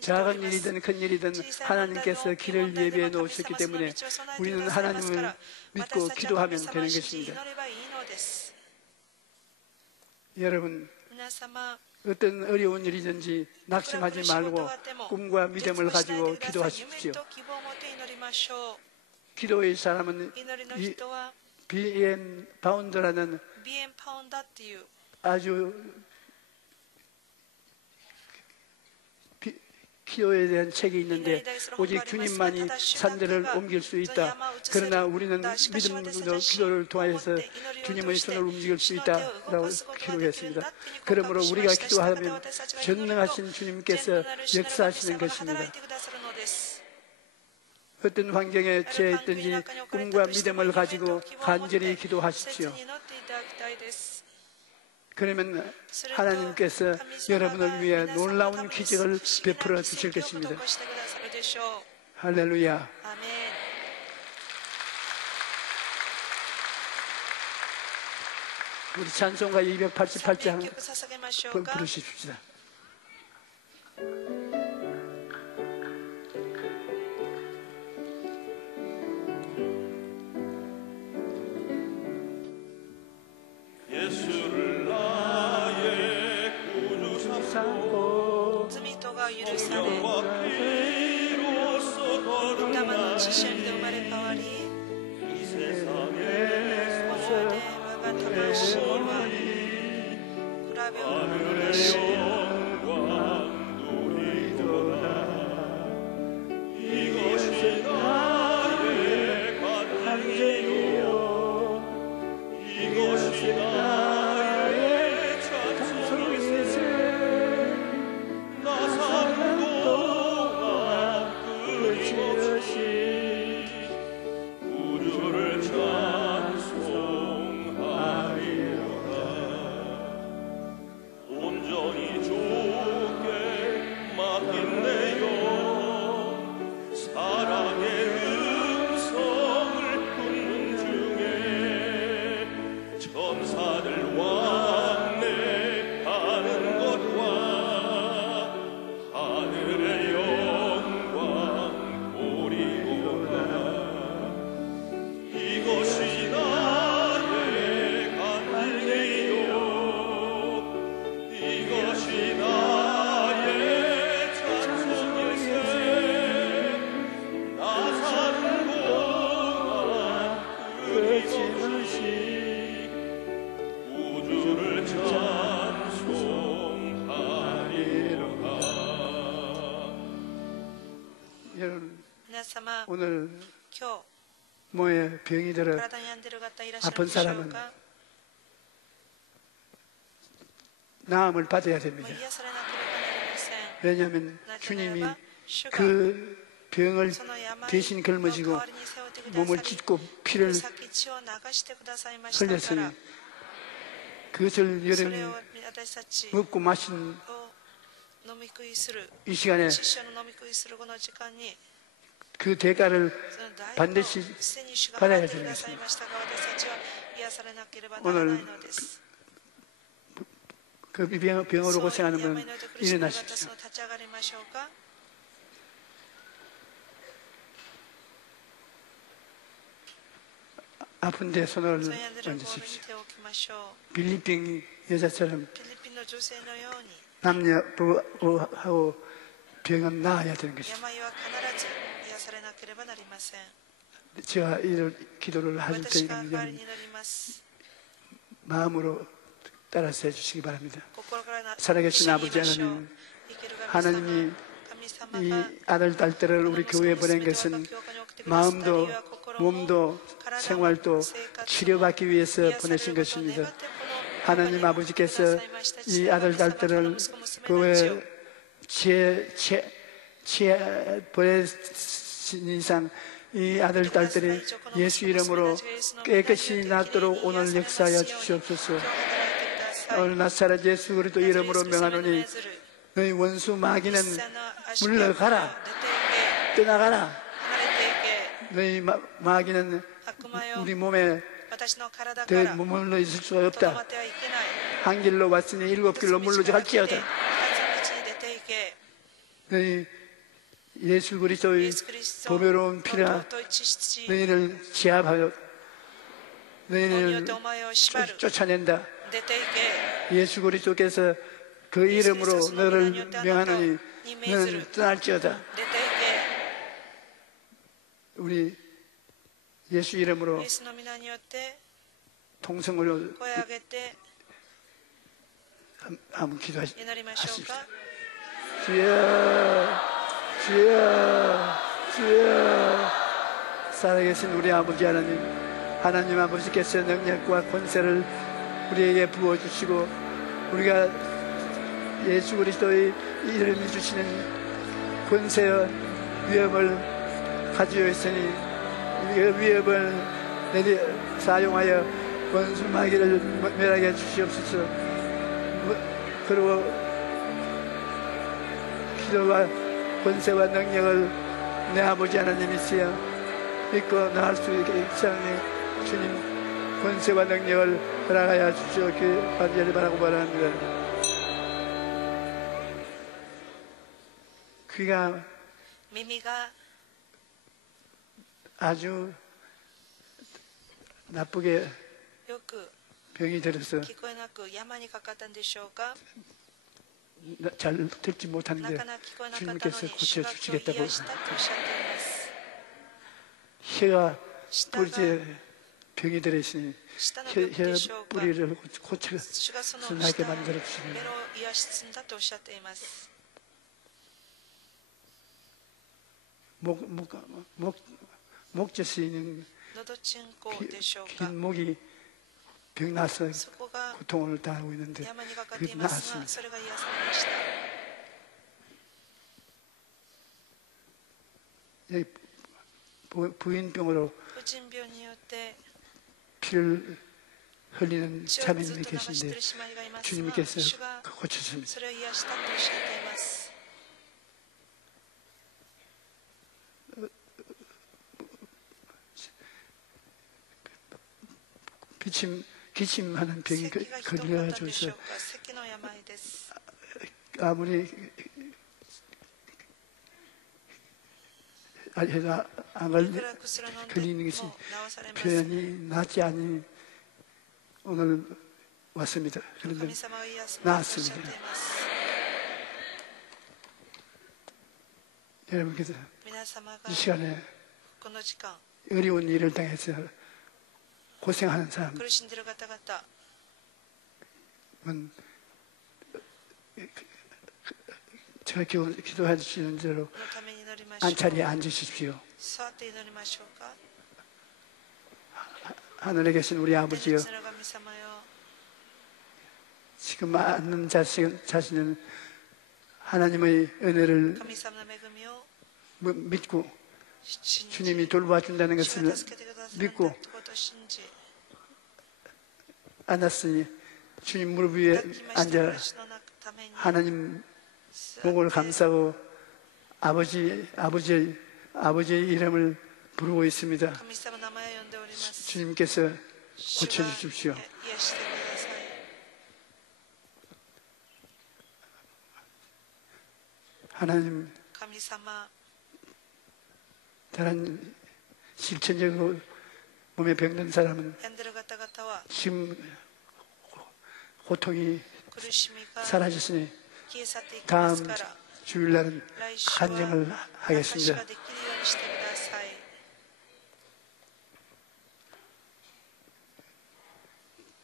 작은 일이든 큰 일이든 하나님께서 길을 예비해 놓으셨기 때문에 우리는 하나님을 믿고 기도하면 되는 것입니다. 여러분, 어떤 어려운 일이든지 낙심하지 말고 꿈과 믿음을 가지고 기도하십시오. 기도의 사람은 비엔 바운드라는 아주 기도에 대한 책이 있는데 오직 주님만이 산들을 옮길 수 있다. 그러나 우리는 믿음으로 기도를 통해서 주님의 손을 움직일 수 있다라고 기도했습니다. 그러므로 우리가 기도하면 전능하신 주님께서 역사하시는 것입니다. 어떤 환경에 처해 있든지 꿈과 믿음을 가지고 간절히 기도하십시오. 그러면 하나님께서 여러분을 위해 놀라운 기적을 베풀어 주실 것입니다. 할렐루야. 우리 찬송가 288장 부르십시다. 예수를 나의 구주 삼고 성령과 피로써 거룩한 이 세상에서 하늘의 영광 누리도다. 이것이 나의 간증이요 이것이 나의 찬송이세. 나 사는 동안 끊임없이 우주를 찬송하리로다. 온전히 주께 맡긴 내 영 사랑의 음성을 듣는 중에 천사들 왕래하는 것과 하늘의 영광 보리로다. 이것이 나의 간증이요 이것이 나의 찬송일세. 나 사는 동안 끊임없이 우주를 찬송하리로다. 여러분, 皆様、 오늘 今日 몸에 병이 들어 体に病んでいる方いらっしゃる 아픈 でしょう 사람은 か。 나음을 받아야 もう 됩니다. 癒されなければな 왜냐하면 なぜなら 주님이 ば主が 그 병을 その病 대신 の代 걸머지고 わりに背負ってくだ 몸을 さり 찢고 피를 先血を流してくださいましたか 흘렸으니 ら 그것을 それ 여러분이 を私たち 먹고 마신 を飲み食いする 이 시간에 師匠の飲み食いするこの時間に 그 대가를 その代 반드시 をすでに主が 받아야 払ってくださいましたが私たちは癒されなければならないのです 그 병으로 そう 고생하는 病 분은 の苦しみの方 일어나십시오. その立ち上がりましょうか 아픈데 손을 そう病んでるボールに 얹으십시오. 手を置きましょう 빌리핀 여자처럼 フィリピンの女性のように 남녀 부하고 병은 나아야 되는 것입니다. 病は必ず癒されなければなりません 제가 이런 기도를 할 私が 때는 代わり 여러분 に祈ります 마음으로 따라서 해주시기 바랍니다. 心からな 살아계신 一緒に 아버지 言いましょう 하나님, 生きる神様 하나님이 神様 이 が 아들 딸들을 우리 교회에 보낸 것은 마음도 몸도 생활도 치료받기 위해서 보내신 것입니다. 하나님 아버지께서 이 아들 딸들을 교회 보내신 이상 이 아들 딸들이 예수 이름으로 깨끗이 낫도록 오늘 역사하여 주시옵소서. 오늘 나사렛 예수 그리스도 이름으로 명하노니 너희 원수 마귀는 물러가라, 떠나가라. 너희 마귀는 우리 몸에 더 머물러 있을 수가 없다. 한 길로 왔으니 일곱 길로 물러져 갈지어다. 너희 예수 그리스도의 보배로운 피라 너희를 제압하여 너희를 쫓아낸다. 예수 그리스도께서 그 이름으로 너를 명하노니 너는 떠날지어다. 우리 예수 이름으로 イエスの皆によって 통성으로 声を上げて 한번 祈りましょう 기도하십시오. か 주여, 주여, 주여. 살아계신 우리 아버지 하나님, 하나님 아버지께서 능력과 권세를 우리에게 부어주시고 우리가 예수 그리스도의 이름이 주시는 권세와 위엄을 가지고 있으니 그 위협을 사용하여 원수 마귀를 멸하게 주시옵소서. 그리고 기도와 권세와 능력을 내 아버지 하나님이시여 믿고 나갈 수 있게 하나님 주님 권세와 능력을 허락하여 주시옵기 간절히 바라고 바랍니다. 귀가 耳が 아주 나쁘게 よく 병이 들어서 聞こえなく山にかかったんでしょうか 잘 듣지 な 못하는데 かなか聞こえなかったの 주님께서 に主が今日 고쳐주시겠다고 癒したとおっしゃっています 혀가 舌が 뿌리에 병이 들어있으니 舌の病気でしょ 혀 うか 뿌리를 고쳐 主がその 나게 舌の 만들어 ベ 주시면 ロを癒すんだとおっしゃっています 목젖에 있는 喉チンコでしょうか 긴 목이 병 나서 そこが 고통을 당하고 있는데 山にかかってい 그게 ますが 나았습니다. それが癒されました 여기 부인병으로 婦人病によって 피를 흘리는 血をず 자매님이 っと流してい 계신데 る姉妹がいますが 주님께서 主が 고쳐줍니다. それを癒したとおっしゃっています 기침하는 병이 咳がひどかったんでしょ 걸려줘서 うか咳の病です 아무리 안 いくら薬を飲んで 걸리는 も 것이 治されます 표현이 낫지 않니 오늘 왔습니다. 神 그런데 様を癒すとおっしゃってい 나았습니다. ます 여러분께서 皆様が 이 시간에 この時間 어려운 일을 당해서 고생하는 苦しんでいる方々 사람은 제가 기도해 주시는 대로 のために祈りましょう 안차리에 앉으십시오. 座って祈りましょうか 하늘에 계신 우리 天 아버지여 の神様よ 지금 앉는 자신은 하나님의 은혜를 神様の恵みを 믿고 信じ 주님이 돌봐준다는 主 것을 が助けてくださるんだ 믿고 ということを信じ 앉았으니 주님 무릎 위에 抱きました 앉아 私のために 하나님 座 복을 って 감사하고 아버지의 이름을 부르고 있습니다. 神様の名前を呼んでおります 주님께서 主が 고쳐주십시오. 癒してください 하나님 神様 다른 실천적으로 몸에 병든 사람은 病んでる方々は 지금 고통이 苦しみが 사라졌으니 消え去っていきま 다음 すから 주일날은 来週は 간증을 証し 하겠습니다. ができるようにしてください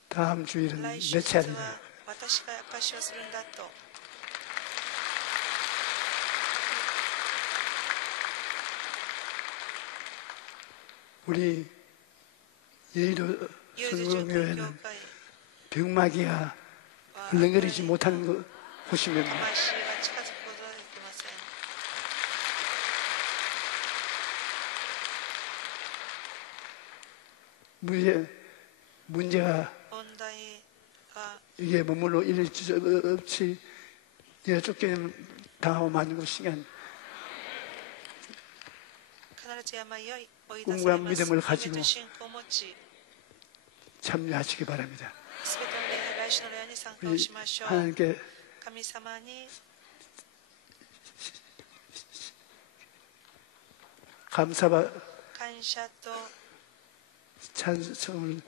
다음 주일은 来 내 週は 차례다. 私が証しをするんだと 우리 여의도 ユーズ中華教 성공교회는 会 병마귀가 は 흘렁거리지 못하는 곳이면 魂が近づくことができません 문제가 問題が 이게 머물러 이를 적 없이 내가 쫓겨내면 당하고 마는 것이면 必ず病を追い出さ 꿈과 れます 믿음을 夢 가지고 と信仰を持ち 참여하시기 바랍니다. すべての礼拝来週の礼拝に参加を 우리 しましょう 하나님께 神様に 감사와 感謝と 찬송을 賛美を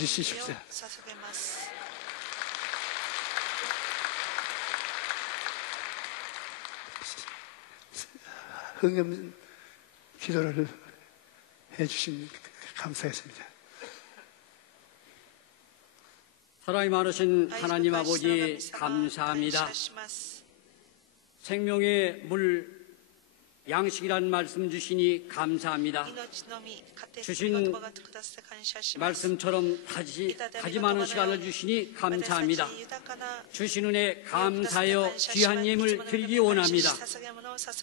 드리십시오. 捧げます 흥금 기도를 해주신 감사했습니다. 사랑이 많으신 하나님 아버지 감사합니다. 感謝します 생명의 물 양식이라는 말씀 주시니 감사합니다. 命のみ糧 주신 の言葉がくださって感謝します 말씀처럼 다시 많은 시간을 주시니 감사합니다. 私たちに豊かな 주신 은혜 감사하여 귀한 예물 드리기 원합니다.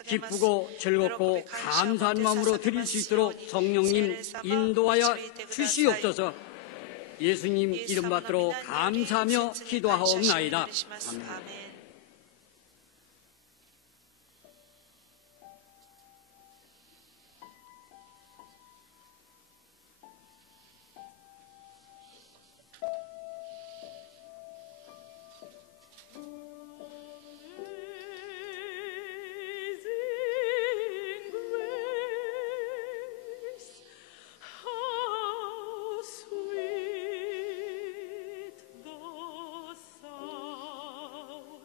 기쁘고 즐겁고 감사한 마음으로 드릴 수 있도록 성령님 인도하여 주시옵소서. 예수님 이름 받들어 감사하며 기도하옵나이다. 아멘. How sweet the sound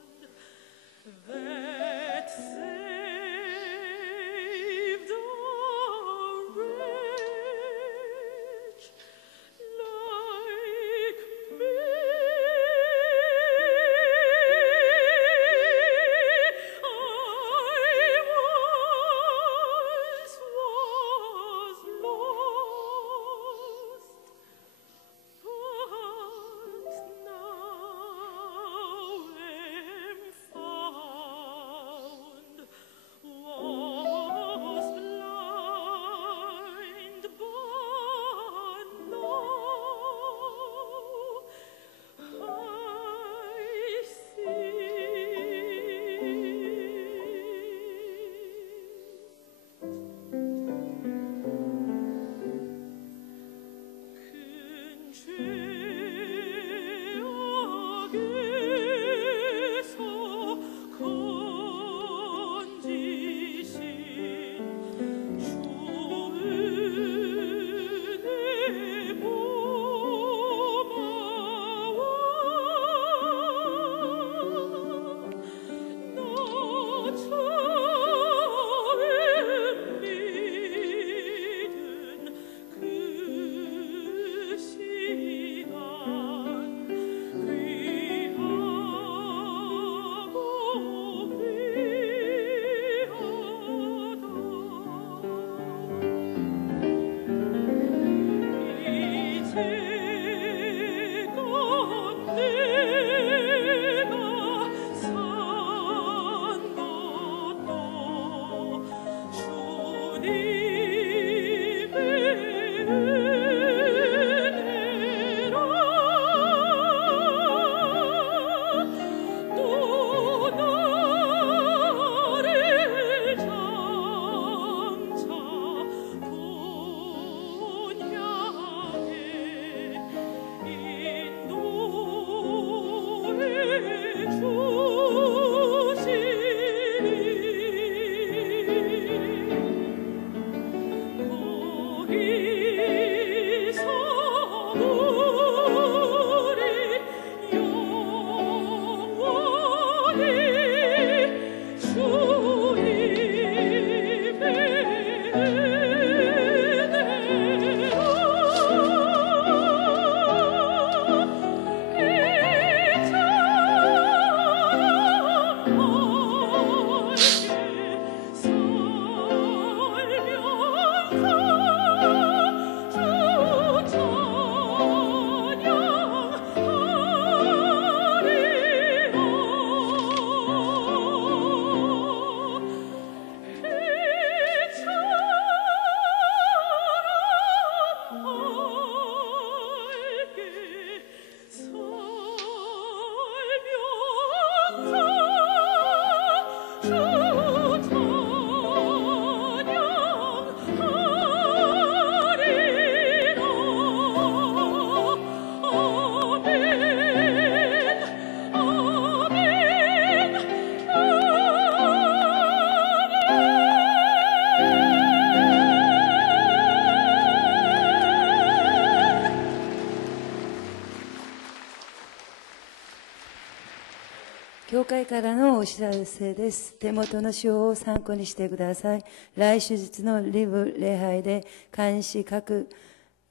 教会からのお知らせです。手元の書を参考にしてください。来週日のリブ礼拝で監視各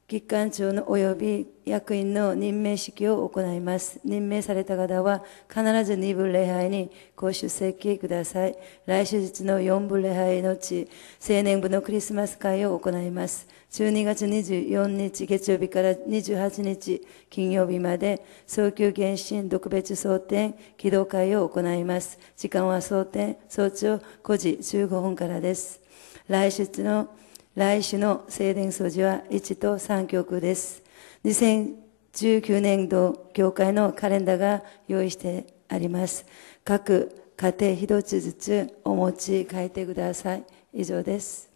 機関長の及び役員の任命式を行います。任命された方は必ず2部礼拝にご出席ください。来週日の4部礼拝のち、青年部のクリスマス会を行います。12月24日月曜日から28日金曜日まで早急検診特別蒼天祈祷会を行います。時間は早朝5時15分からです。来週の聖殿掃除は1と3曲です。2019年度教会のカレンダーが用意してあります。各家庭一つずつお持ち帰ってください。以上です。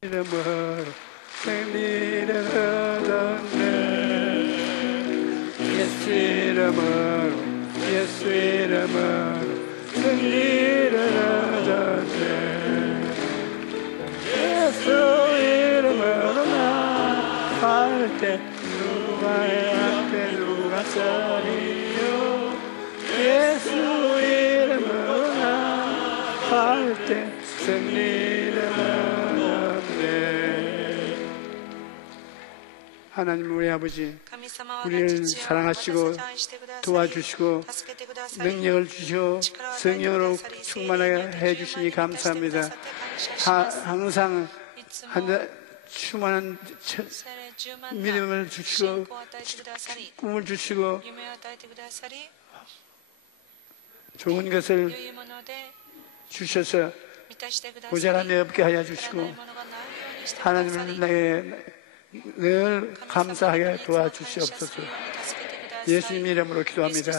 이름으로 승리를 얻었네. 예수 이름으로 예수 이름으로 승리를 얻었네. 예수 이름으로 나갈 때 누구한테 누가 서리요. 예수 이름으로 나갈 때 승리를 얻었네. 하나님 우리 아버지, 우리를 사랑하시고 도와주시고 능력을 주시고 성령으로 충만하게 해주시니 감사합니다. 항상 충만한 믿음을 주시고 꿈을 주시고 좋은 것을 주셔서 모자란 데 없게 하여 주시고 하나님을 늘 감사하게 도와주시옵소서. 예수님 이름으로 기도합니다.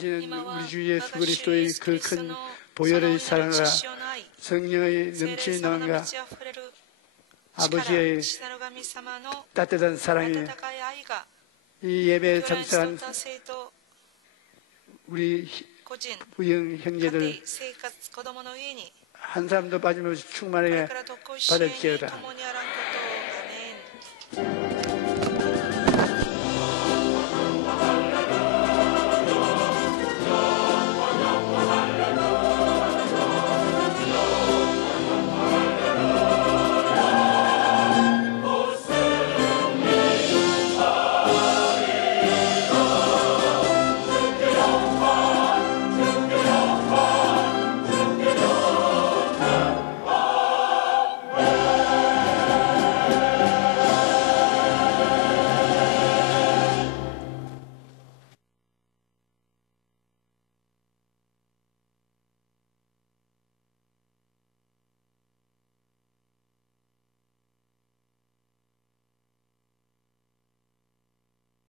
이제는 우리 주 예수 그리스도의 그 큰 보혈의 사랑과 성령의 넘치는 능함과 아버지의 따뜻한 사랑이 이 예배에 참석한 우리 부영 형제들 한 사람도 빠짐없이 충만하게 받을지어다.